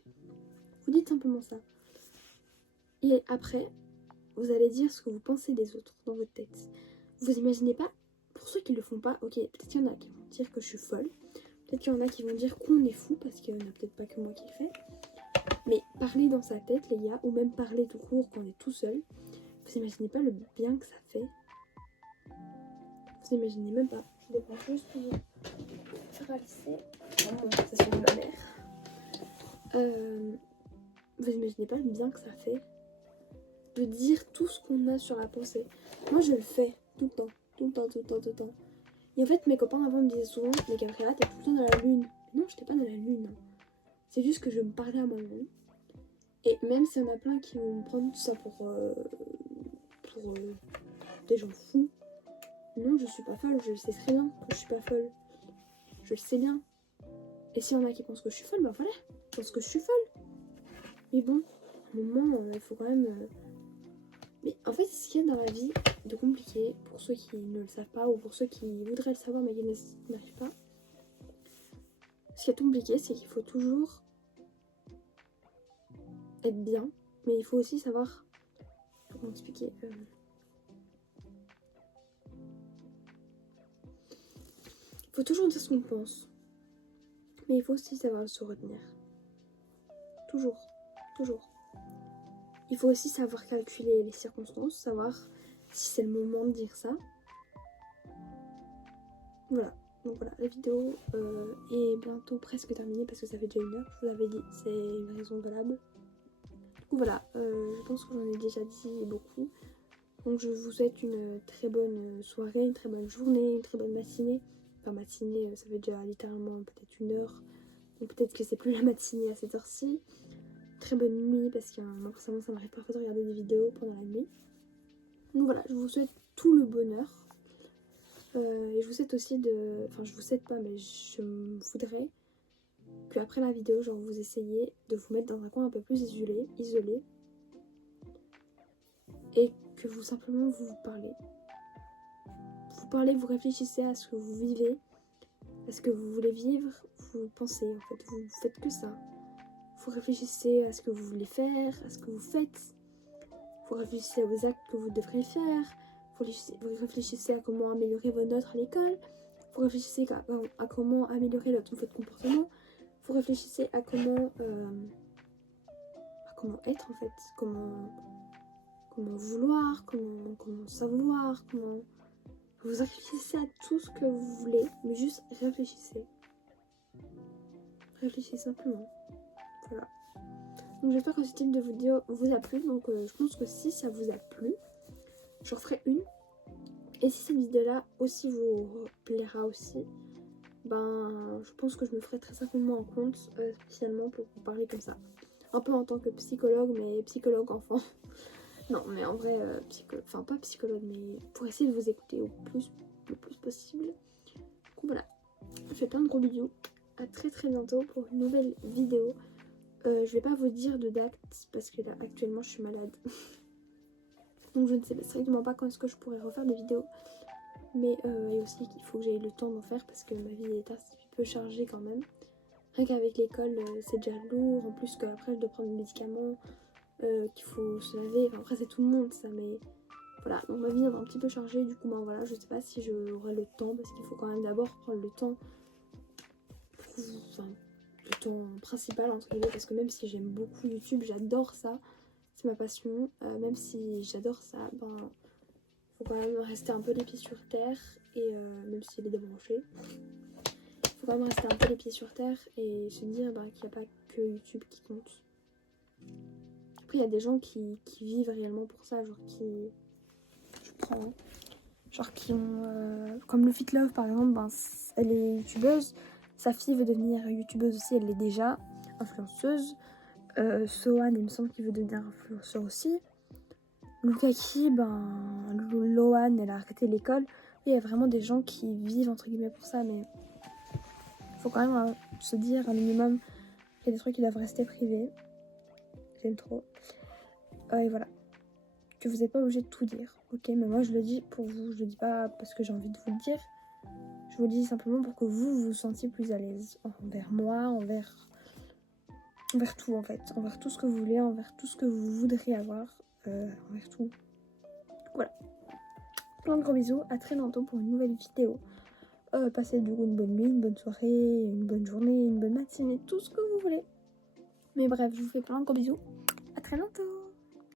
Vous dites simplement ça. Et après, vous allez dire ce que vous pensez des autres dans votre tête. Vous imaginez pas, pour ceux qui le font pas, ok, peut-être qu'il y en a qui vont dire que je suis folle. Peut-être qu'il y en a qui vont dire qu'on est fou, parce qu'il n'y en a peut-être pas que moi qui le fais. Mais parler dans sa tête, les gars, ou même parler tout court quand on est tout seul, vous imaginez pas le bien que ça fait. Vous imaginez même pas. Je déprends juste pour faire lisser. Oh, ça c'est de ma mère. Vous imaginez pas le bien que ça fait de dire tout ce qu'on a sur la pensée. Moi je le fais tout le temps. Et en fait mes copains avant me disaient souvent, mais Gabriella t'es tout le temps dans la lune. Non, j'étais pas dans la lune. Non. C'est juste que je me parlais à moi-même. Et même s'il y en a plein qui vont me prendre tout ça pour des gens fous, non, je suis pas folle, je le sais très bien que je suis pas folle. Je le sais bien. Et s'il y en a qui pensent que je suis folle, voilà, je pense que je suis folle. Mais bon, à un moment, il faut quand même... Mais en fait, ce qu'il y a dans la vie de compliqué, pour ceux qui ne le savent pas, ou pour ceux qui voudraient le savoir mais qui n'arrivent pas, ce qui est compliqué, c'est qu'il faut toujours être bien, mais il faut aussi savoir... Comment expliquer Il faut toujours dire ce qu'on pense. Mais il faut aussi savoir se retenir. Toujours. Il faut aussi savoir calculer les circonstances, savoir si c'est le moment de dire ça. Voilà. Donc voilà, la vidéo est bientôt presque terminée parce que ça fait déjà 1 heure. Je vous l'avais dit, c'est une raison valable. Du coup voilà, je pense que j'en ai déjà dit beaucoup. Donc je vous souhaite une très bonne soirée, une très bonne journée, une très bonne matinée. Enfin matinée, ça fait déjà littéralement peut-être 1 heure. Donc peut-être que c'est plus la matinée à cette heure-ci. Très bonne nuit parce que moi forcément ça m'arrive parfois de regarder des vidéos pendant la nuit. Donc voilà, je vous souhaite tout le bonheur. Et je vous souhaite aussi de... Enfin je vous souhaite pas mais je voudrais que après la vidéo, genre vous essayez de vous mettre dans un coin un peu plus isolé. et que vous simplement vous parlez. Vous parlez, vous réfléchissez à ce que vous vivez, à ce que vous voulez vivre, vous pensez en fait, vous faites que ça. Vous réfléchissez à ce que vous voulez faire, à ce que vous faites. Vous réfléchissez aux actes que vous devrez faire. Vous réfléchissez à comment améliorer vos notes à l'école. Vous réfléchissez à comment améliorer votre comportement. Vous réfléchissez à comment être en fait, comment vouloir, comment savoir, comment... Vous réfléchissez à tout ce que vous voulez, mais juste réfléchissez. Réfléchissez simplement. Voilà. Donc j'espère que ce type de vidéo vous a plu. Donc je pense que si ça vous a plu, j'en ferai une. Et si cette vidéo-là aussi vous plaira aussi, ben je pense que je me ferai très certainement en compte spécialement pour vous parler comme ça. Un peu en tant que psychologue, mais psychologue enfant. Non, mais en vrai, enfin pas psychologue, mais pour essayer de vous écouter le plus possible. Du coup voilà, je fais plein de gros bisous. À très bientôt pour une nouvelle vidéo. Je vais pas vous dire de date parce que là actuellement je suis malade. Donc je ne sais strictement pas quand est-ce que je pourrais refaire des vidéos. Mais et aussi qu'il faut que j'aie le temps d'en faire parce que ma vie est un petit peu chargée quand même. Rien qu'avec l'école c'est déjà lourd. En plus qu'après je dois prendre des médicaments, qu'il faut se laver. Enfin après c'est tout le monde ça, mais voilà. Donc ma vie est un petit peu chargée. Du coup ben voilà, je sais pas si j'aurai le temps parce qu'il faut quand même d'abord prendre le temps pour, enfin, le temps principal entre guillemets, parce que même si j'aime beaucoup YouTube, j'adore ça, c'est ma passion, même si j'adore ça, ben faut quand même rester un peu les pieds sur terre, et même si elle est débranchée, faut quand même rester un peu les pieds sur terre et se dire ben, qu'il n'y a pas que YouTube qui compte. Après il y a des gens qui vivent réellement pour ça, genre qui... Je prends, hein. Genre qui ont... comme Luffy Love par exemple, ben, elle est youtubeuse. Sa fille veut devenir youtubeuse aussi, elle l'est déjà, influenceuse. Sohan, il me semble qu'il veut devenir influenceur aussi. Lukaki, ben, Lohan, elle a arrêté l'école. Il y a vraiment des gens qui vivent entre guillemets pour ça, mais il faut quand même se dire un minimum qu'il y a des trucs qui doivent rester privés. J'aime trop. Et voilà. Que vous n'êtes pas obligé de tout dire, ok? Mais moi je le dis pour vous, je le dis pas parce que j'ai envie de vous le dire. Je vous le dis simplement pour que vous vous sentiez plus à l'aise envers moi, envers tout en fait, envers tout ce que vous voulez, envers tout ce que vous voudriez avoir, envers tout. Voilà. Plein de gros bisous, à très bientôt pour une nouvelle vidéo. Passez du coup une bonne nuit, une bonne soirée, une bonne journée, une bonne matinée, tout ce que vous voulez. Mais bref, je vous fais plein de gros bisous. À très bientôt.